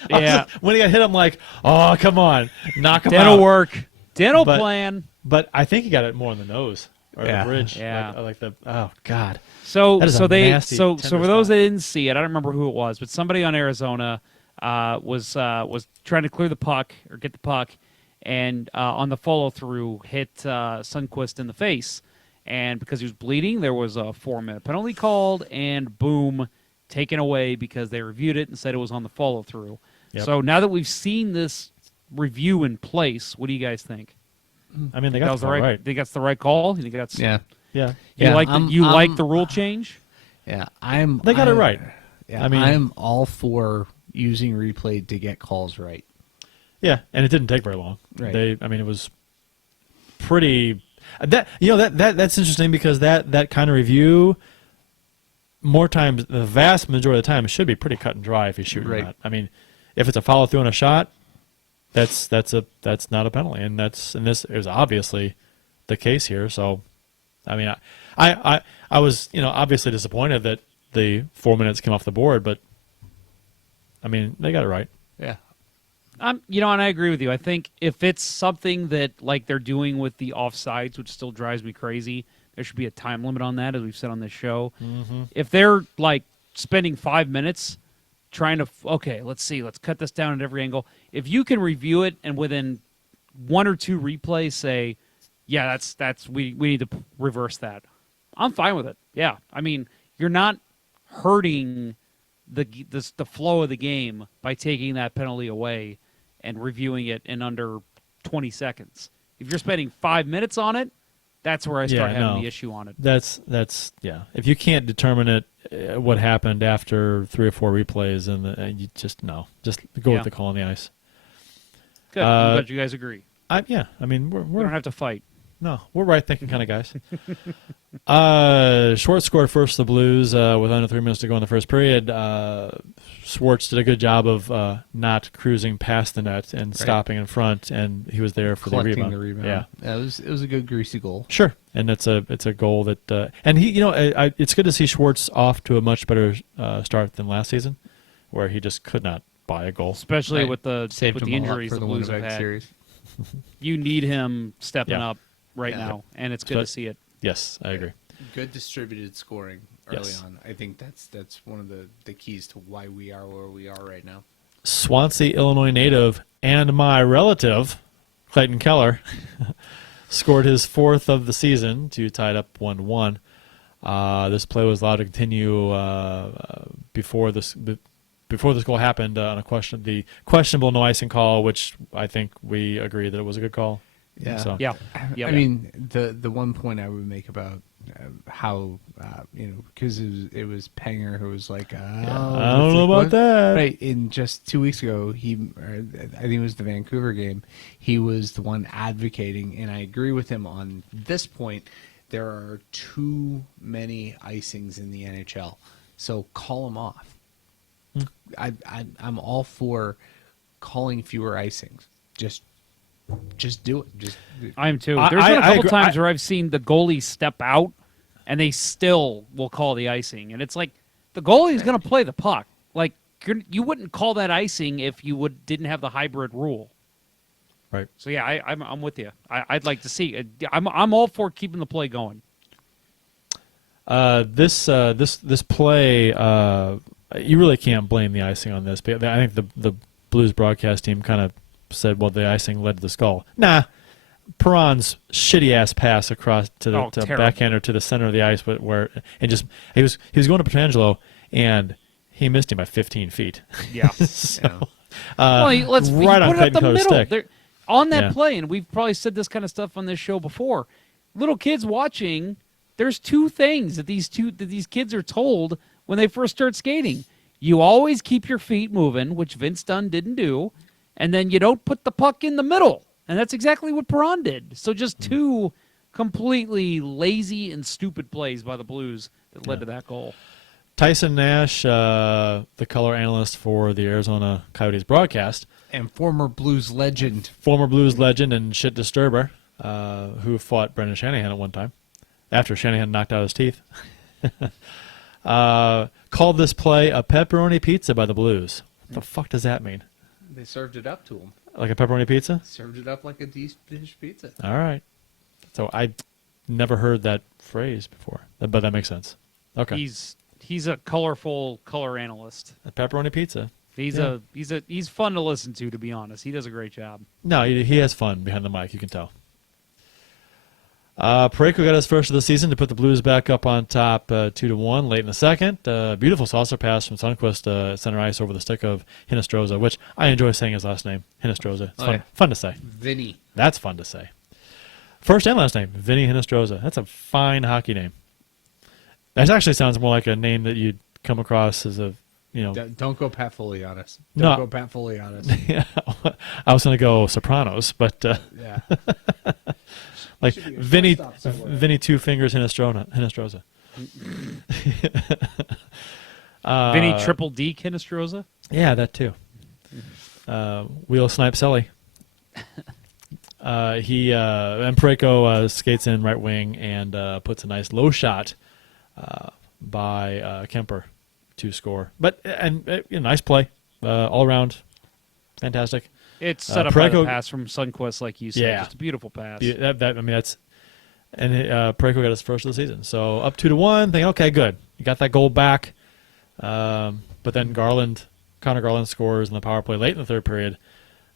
Yeah. When he got hit, I'm like, oh, come on, knock him out. Dental work. Dental plan. But I think he got it more in the nose or the bridge. Yeah. Like oh God. So That is so a they nasty so tender so for those spot. that didn't see it, I don't remember who it was, but somebody on Arizona was trying to clear the puck or get the puck, and on the follow through hit Sundqvist in the face, and because he was bleeding, there was a 4-minute penalty called, and boom, taken away because they reviewed it and said it was on the follow through. Yep. So now that we've seen this review in place, what do you guys think? I mean, they That got was the the right. right. Think that's the right call? You think that's yeah. Yeah. You Yeah, like I'm- like the rule change? Yeah. They got it right. Yeah, I mean- I'm all for using replay to get calls right. Yeah, and it didn't take very long. Right. It was pretty. That's interesting because that kind of review, more times, the vast majority of the time, it should be pretty cut and dry if you shoot or Right. not. I mean, if it's a follow through on a shot, that's not a penalty, and this is obviously the case here. So, I mean, I was obviously disappointed that the 4 minutes came off the board, but I mean, they got it right. Yeah. And I agree with you. I think if it's something that like they're doing with the offsides, which still drives me crazy, there should be a time limit on that, as we've said on this show. Mm-hmm. If they're like spending 5 minutes trying to, let's cut this down at every angle. If you can review it and within 1 or 2 replays say, yeah, we need to reverse that, I'm fine with it. Yeah, I mean, you're not hurting the flow of the game by taking that penalty away and reviewing it in under 20 seconds. If you're spending 5 minutes on it, that's where I start having the issue on it. That's If you can't determine it, what happened after 3 or 4 replays, and you just go with the call on the ice. Good. I'm glad you guys agree. I mean, We we're don't have to fight. no, we're right thinking kind of guys. Schwartz scored first for the Blues with under 3 minutes to go in the first period. Schwartz did a good job of not cruising past the net and stopping in front, and he was there for Collecting the rebound. Yeah. It was a good greasy goal. Sure, and it's a goal that and he it's good to see Schwartz off to a much better start than last season, where he just could not buy a goal. Especially Right. with the Saved him a lot injuries for the the Blues have Winnipeg had. series. You need him stepping Yeah. up right Yeah. now, and it's good to see it. Yes, I agree. Good distributed scoring early Yes. on. I think that's one of the keys to why we are where we are right now. Swansea, Illinois native And my relative, Clayton Keller, scored his 4th of the season to tie it up 1-1. This play was allowed to continue before this goal happened on the questionable no icing call, which I think we agree that it was a good call. Yeah. So. Yeah. I mean, the one point I would make about how because it was Penger who was like, I don't know about that. Right, in just 2 weeks ago, I think it was the Vancouver game, he was the one advocating, and I agree with him on this point. There are too many icings in the NHL, so call them off. I'm all for calling fewer icings. Just do it. I am too. There's been a couple times where I've seen the goalie step out, and they still will call the icing, and it's like the goalie's going to play the puck. Like you wouldn't call that icing if you didn't have the hybrid rule. Right. So yeah, I'm with you. I'd like to see. I'm all for keeping the play going. This play, you really can't blame the icing on this. But I think the Blues broadcast team kind of said, well, the icing led to the skull. Nah, Perron's shitty-ass pass across to the backhander to the center of the ice, he was going to Petrangelo, and he missed him by 15 feet. Yeah. So, let's right on put it up the Clayton middle. stick. On that play, and we've probably said this kind of stuff on this show before, little kids watching, there's two things that these kids are told when they first start skating. You always keep your feet moving, which Vince Dunn didn't do, and then you don't put the puck in the middle. And that's exactly what Perron did. So just two completely lazy and stupid plays by the Blues that led to that goal. Tyson Nash, the color analyst for the Arizona Coyotes broadcast, and former Blues legend and shit disturber, who fought Brendan Shanahan at one time after Shanahan knocked out his teeth, called this play a pepperoni pizza by the Blues. What the fuck does that mean? They served it up to him. Like a pepperoni pizza? Served it up like a dish pizza. All right. So I never heard that phrase before, but that makes sense. Okay. He's a colorful color analyst. A pepperoni pizza. He's fun to listen to be honest. He does a great job. No, he has fun behind the mic, you can tell. Parayko got his first of the season to put the Blues back up on top 2-1 late in the second. Beautiful saucer pass from Sundqvist at center ice over the stick of Hinostroza, which I enjoy saying his last name, Hinostroza. It's fun to say. Vinny. That's fun to say. First and last name, Vinny Hinostroza. That's a fine hockey name. That actually sounds more like a name that you'd come across as a, Don't go Pat Foley on us. No. Go Pat Foley on us. Yeah, I was going to go Sopranos, but Yeah. like Vinny Two Fingers Hinostroza. Vinny Triple D Hinostroza? Yeah, that too. Wheel Snipe Sully. And Parayko skates in right wing and puts a nice low shot by Kemper to score. But nice play all around, fantastic. It's set up by the pass from Sundqvist, like you said. Yeah. Just a beautiful pass. Parayko got his first of the season. So up 2-1, thinking, okay, good. You got that goal back. But then Connor Garland scores in the power play late in the third period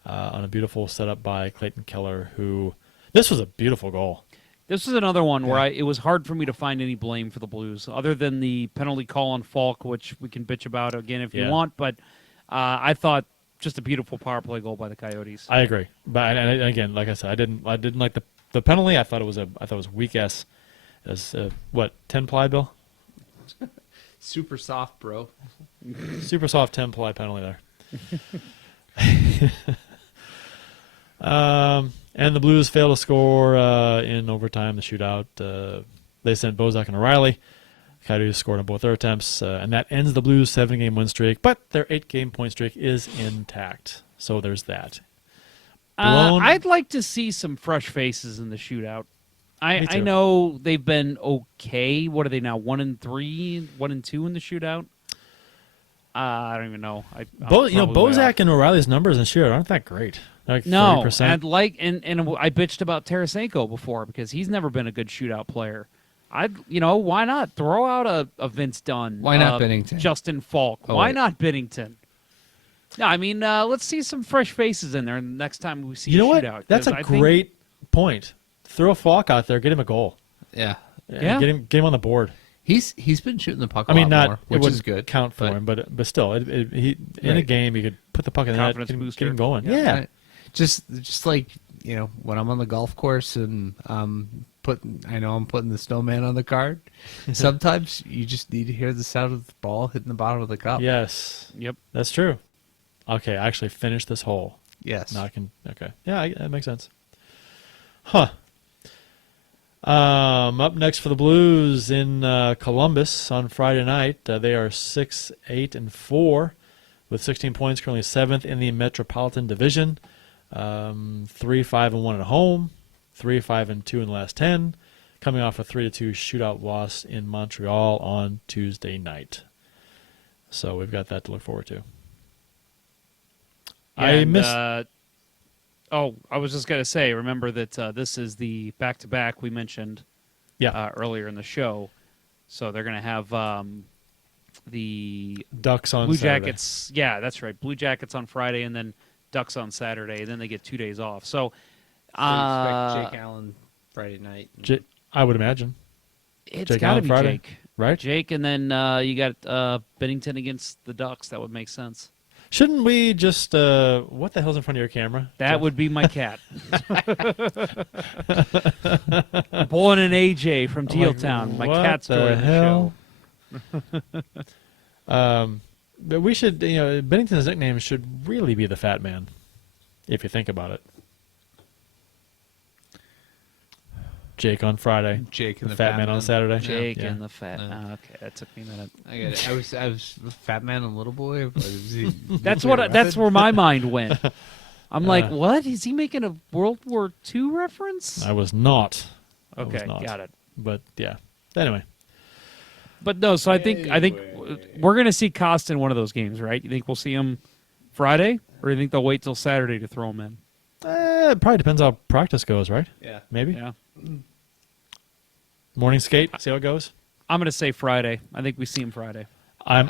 on a beautiful setup by Clayton Keller, this was a beautiful goal. This was another one where it was hard for me to find any blame for the Blues, other than the penalty call on Falk, which we can bitch about again if you want. But I thought just a beautiful power play goal by the Coyotes. I agree, but and again, like I said, I didn't like the penalty. I thought it was weak as 10-ply, Bill. Super soft, bro. Super soft 10-ply penalty there. And the Blues failed to score in overtime, the shootout. They sent Bozak and O'Reilly. Coyotes scored on both their attempts, and that ends the Blues' 7-game win streak. But their 8-game point streak is intact, so there's that. I'd like to see some fresh faces in the shootout. I know they've been okay. What are they now? 1-3, 1-2 in the shootout. I don't even know. Bozak and O'Reilly's numbers in the shootout aren't that great. Like no, 30%. and I bitched about Tarasenko before because he's never been a good shootout player. Why not throw out a Vince Dunn? Why not Binnington? Justin Falk. Why not Binnington? No, I mean, let's see some fresh faces in there next time we see You know a what? shootout. That's 'cause a I think- great point. Throw Falk out there, get him a goal. Yeah. Yeah. Get him on the board. He's been shooting the puck a I mean, lot not more, it which wouldn't is good. count for him, but still, he in a Right. game you could put the puck in the net, Confidence booster. get him going. Yeah. Yeah. Right. Just like, when I'm on the golf course and I know I'm putting the snowman on the card, sometimes you just need to hear the sound of the ball hitting the bottom of the cup. Yes. Yep. That's true. Okay, I actually finished this hole. Yes. Now I can. Okay. Yeah, that makes sense. Huh. Up next for the Blues in Columbus on Friday night. They are 6-8-4 with 16 points, currently 7th in the Metropolitan Division. 3-5-1 at home, 3-5-2 in the last 10, coming off a 3-2 shootout loss in Montreal on Tuesday night. So we've got that to look forward to. I missed. I was just going to say, remember that this is the back-to-back we mentioned earlier in the show. So they're going to have the Ducks on Blue Saturday. Jackets. Yeah, that's right. Blue Jackets on Friday, and then Ducks on Saturday, and then they get 2 days off. So, So you expect Jake Allen Friday night. I would imagine. it's Jake got to Allen be Friday, Jake. right? Jake, and then you got Bennington against the Ducks. That would make sense. Shouldn't we just what the hell's in front of your camera? That Jeff? would be my cat. I'm pulling an AJ from I'm like, Tealtown. My what cat's the doing hell? the show. But we should, Bennington's nickname should really be the Fat Man, if you think about it. Jake on Friday, Jake and the Fat Man on Saturday. Jake Yeah. and the fat. Yeah. Okay, that took me a minute. I get it. I was Fat Man and Little Boy. But is he That's nuclear what. That's weapon? where my mind went. I'm like, what? Is he making a World War II reference? I was not. I was Okay, not. got it. But yeah. Anyway, But no, so I think we're gonna see Kostin in one of those games, right? You think we'll see him Friday, or you think they'll wait till Saturday to throw him in? it probably depends how practice goes, right? Yeah. Maybe Yeah, morning skate. See how it goes. I'm gonna say Friday. I think we see him Friday. I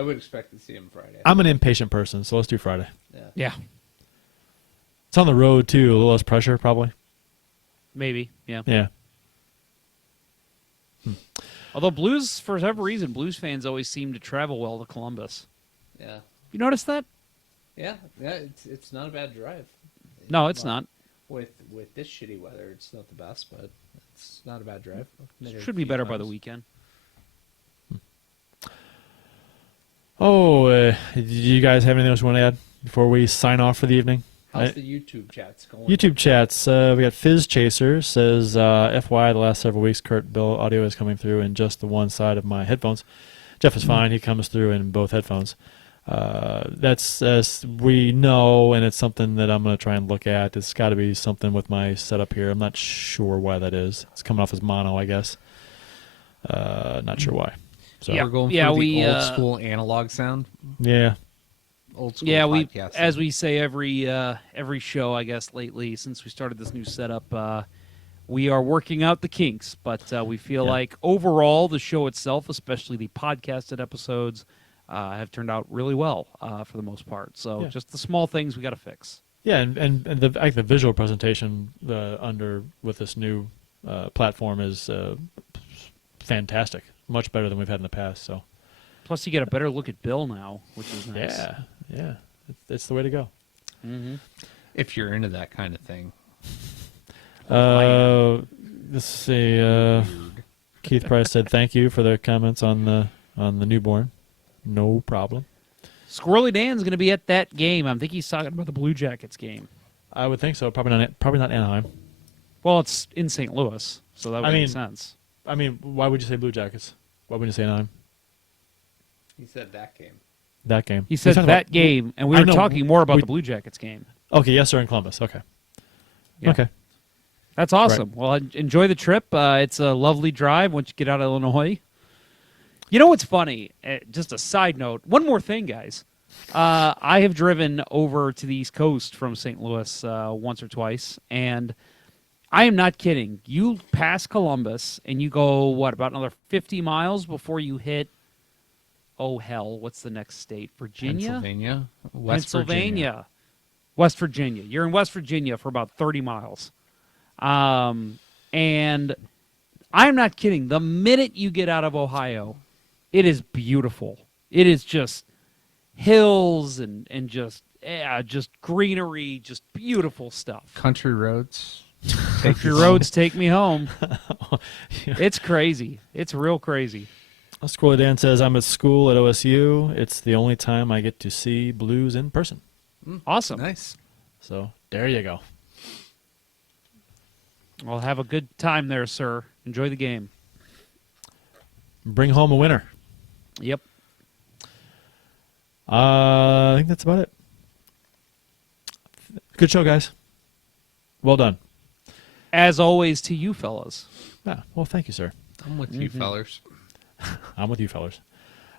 would expect to see him Friday. I'm an impatient person, so let's do Friday. Yeah, It's on the road too, a little less pressure probably. maybe. Yeah. Yeah. Although Blues, for whatever reason, Blues fans always seem to travel well to Columbus. Yeah. You notice that? Yeah. It's not a bad drive. No, it's not. With this shitty weather, it's not the best, but it's not a bad drive. Should be better by the weekend. Oh, do you guys have anything else you want to add before we sign off for the evening? How's the YouTube chats going? YouTube chats. We got Fizz Chaser says, FYI, the last several weeks, Kurt Bill audio is coming through in just the one side of my headphones. Jeff is fine. He comes through in both headphones. That's we know, and it's something that I'm going to try and look at. It's got to be something with my setup here. I'm not sure why that is. It's coming off as mono, I guess. Not sure why. So Yeah. We're going for the old school analog sound. yeah. Old school Yeah, we podcast as sound. we say every show, I guess lately since we started this new setup, we are working out the kinks. But we feel Yeah. like overall the show itself, especially the podcasted episodes, have turned out really well for the most part. So Yeah. just the small things we got to fix. Yeah, and the visual presentation with this new platform is fantastic. Much better than we've had in the past. So Plus, you get a better look at Bill now, which is nice. yeah, it's the way to go. Mm-hmm. If you're into that kind of thing. Let's see. Keith Price said thank you for the comments on the newborn. No problem. Squirrely Dan's going to be at that game. I think he's talking about the Blue Jackets game. I would think so. Probably not Anaheim. Well, it's in St. Louis, so that would make sense. I mean, why would you say Blue Jackets? Why wouldn't you say Anaheim? He said that game. That game. He said He's talking that about- game, and we I were know, talking more about we- the Blue Jackets game. Okay, yes, sir, in Columbus. Okay. Yeah. Okay. That's awesome. Well, enjoy the trip. It's a lovely drive once you get out of Illinois. You know what's funny? Just a side note. One more thing, guys. I have driven over to the East Coast from St. Louis once or twice, and I am not kidding. You pass Columbus, and you go, about another 50 miles before you hit oh hell, what's the next state? Virginia? Pennsylvania, West Virginia. Pennsylvania. West Virginia. You're in West Virginia for about 30 miles. And I'm not kidding. The minute you get out of Ohio, it is beautiful. It is just hills and just greenery, just beautiful stuff. Country roads. Country roads take me home. It's crazy. It's real crazy. Squirrely Dan says, I'm at school at OSU. It's the only time I get to see Blues in person. Awesome. Nice. So there you go. Well, have a good time there, sir. Enjoy the game. Bring home a winner. Yep. I think that's about it. Good show, guys. Well done. As always, to you fellas. Yeah, well, thank you, sir. I'm with you, fellers. I'm with you, fellers.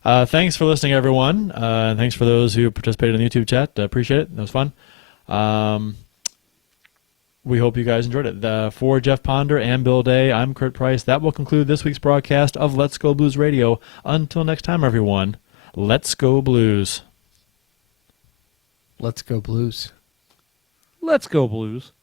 Thanks for listening, everyone. Thanks for those who participated in the YouTube chat. Appreciate it. That was fun. We hope you guys enjoyed it. For Jeff Ponder and Bill Day, I'm Kurt Price. That will conclude this week's broadcast of Let's Go Blues Radio. Until next time, everyone, let's go Blues. Let's go Blues. Let's go, Blues.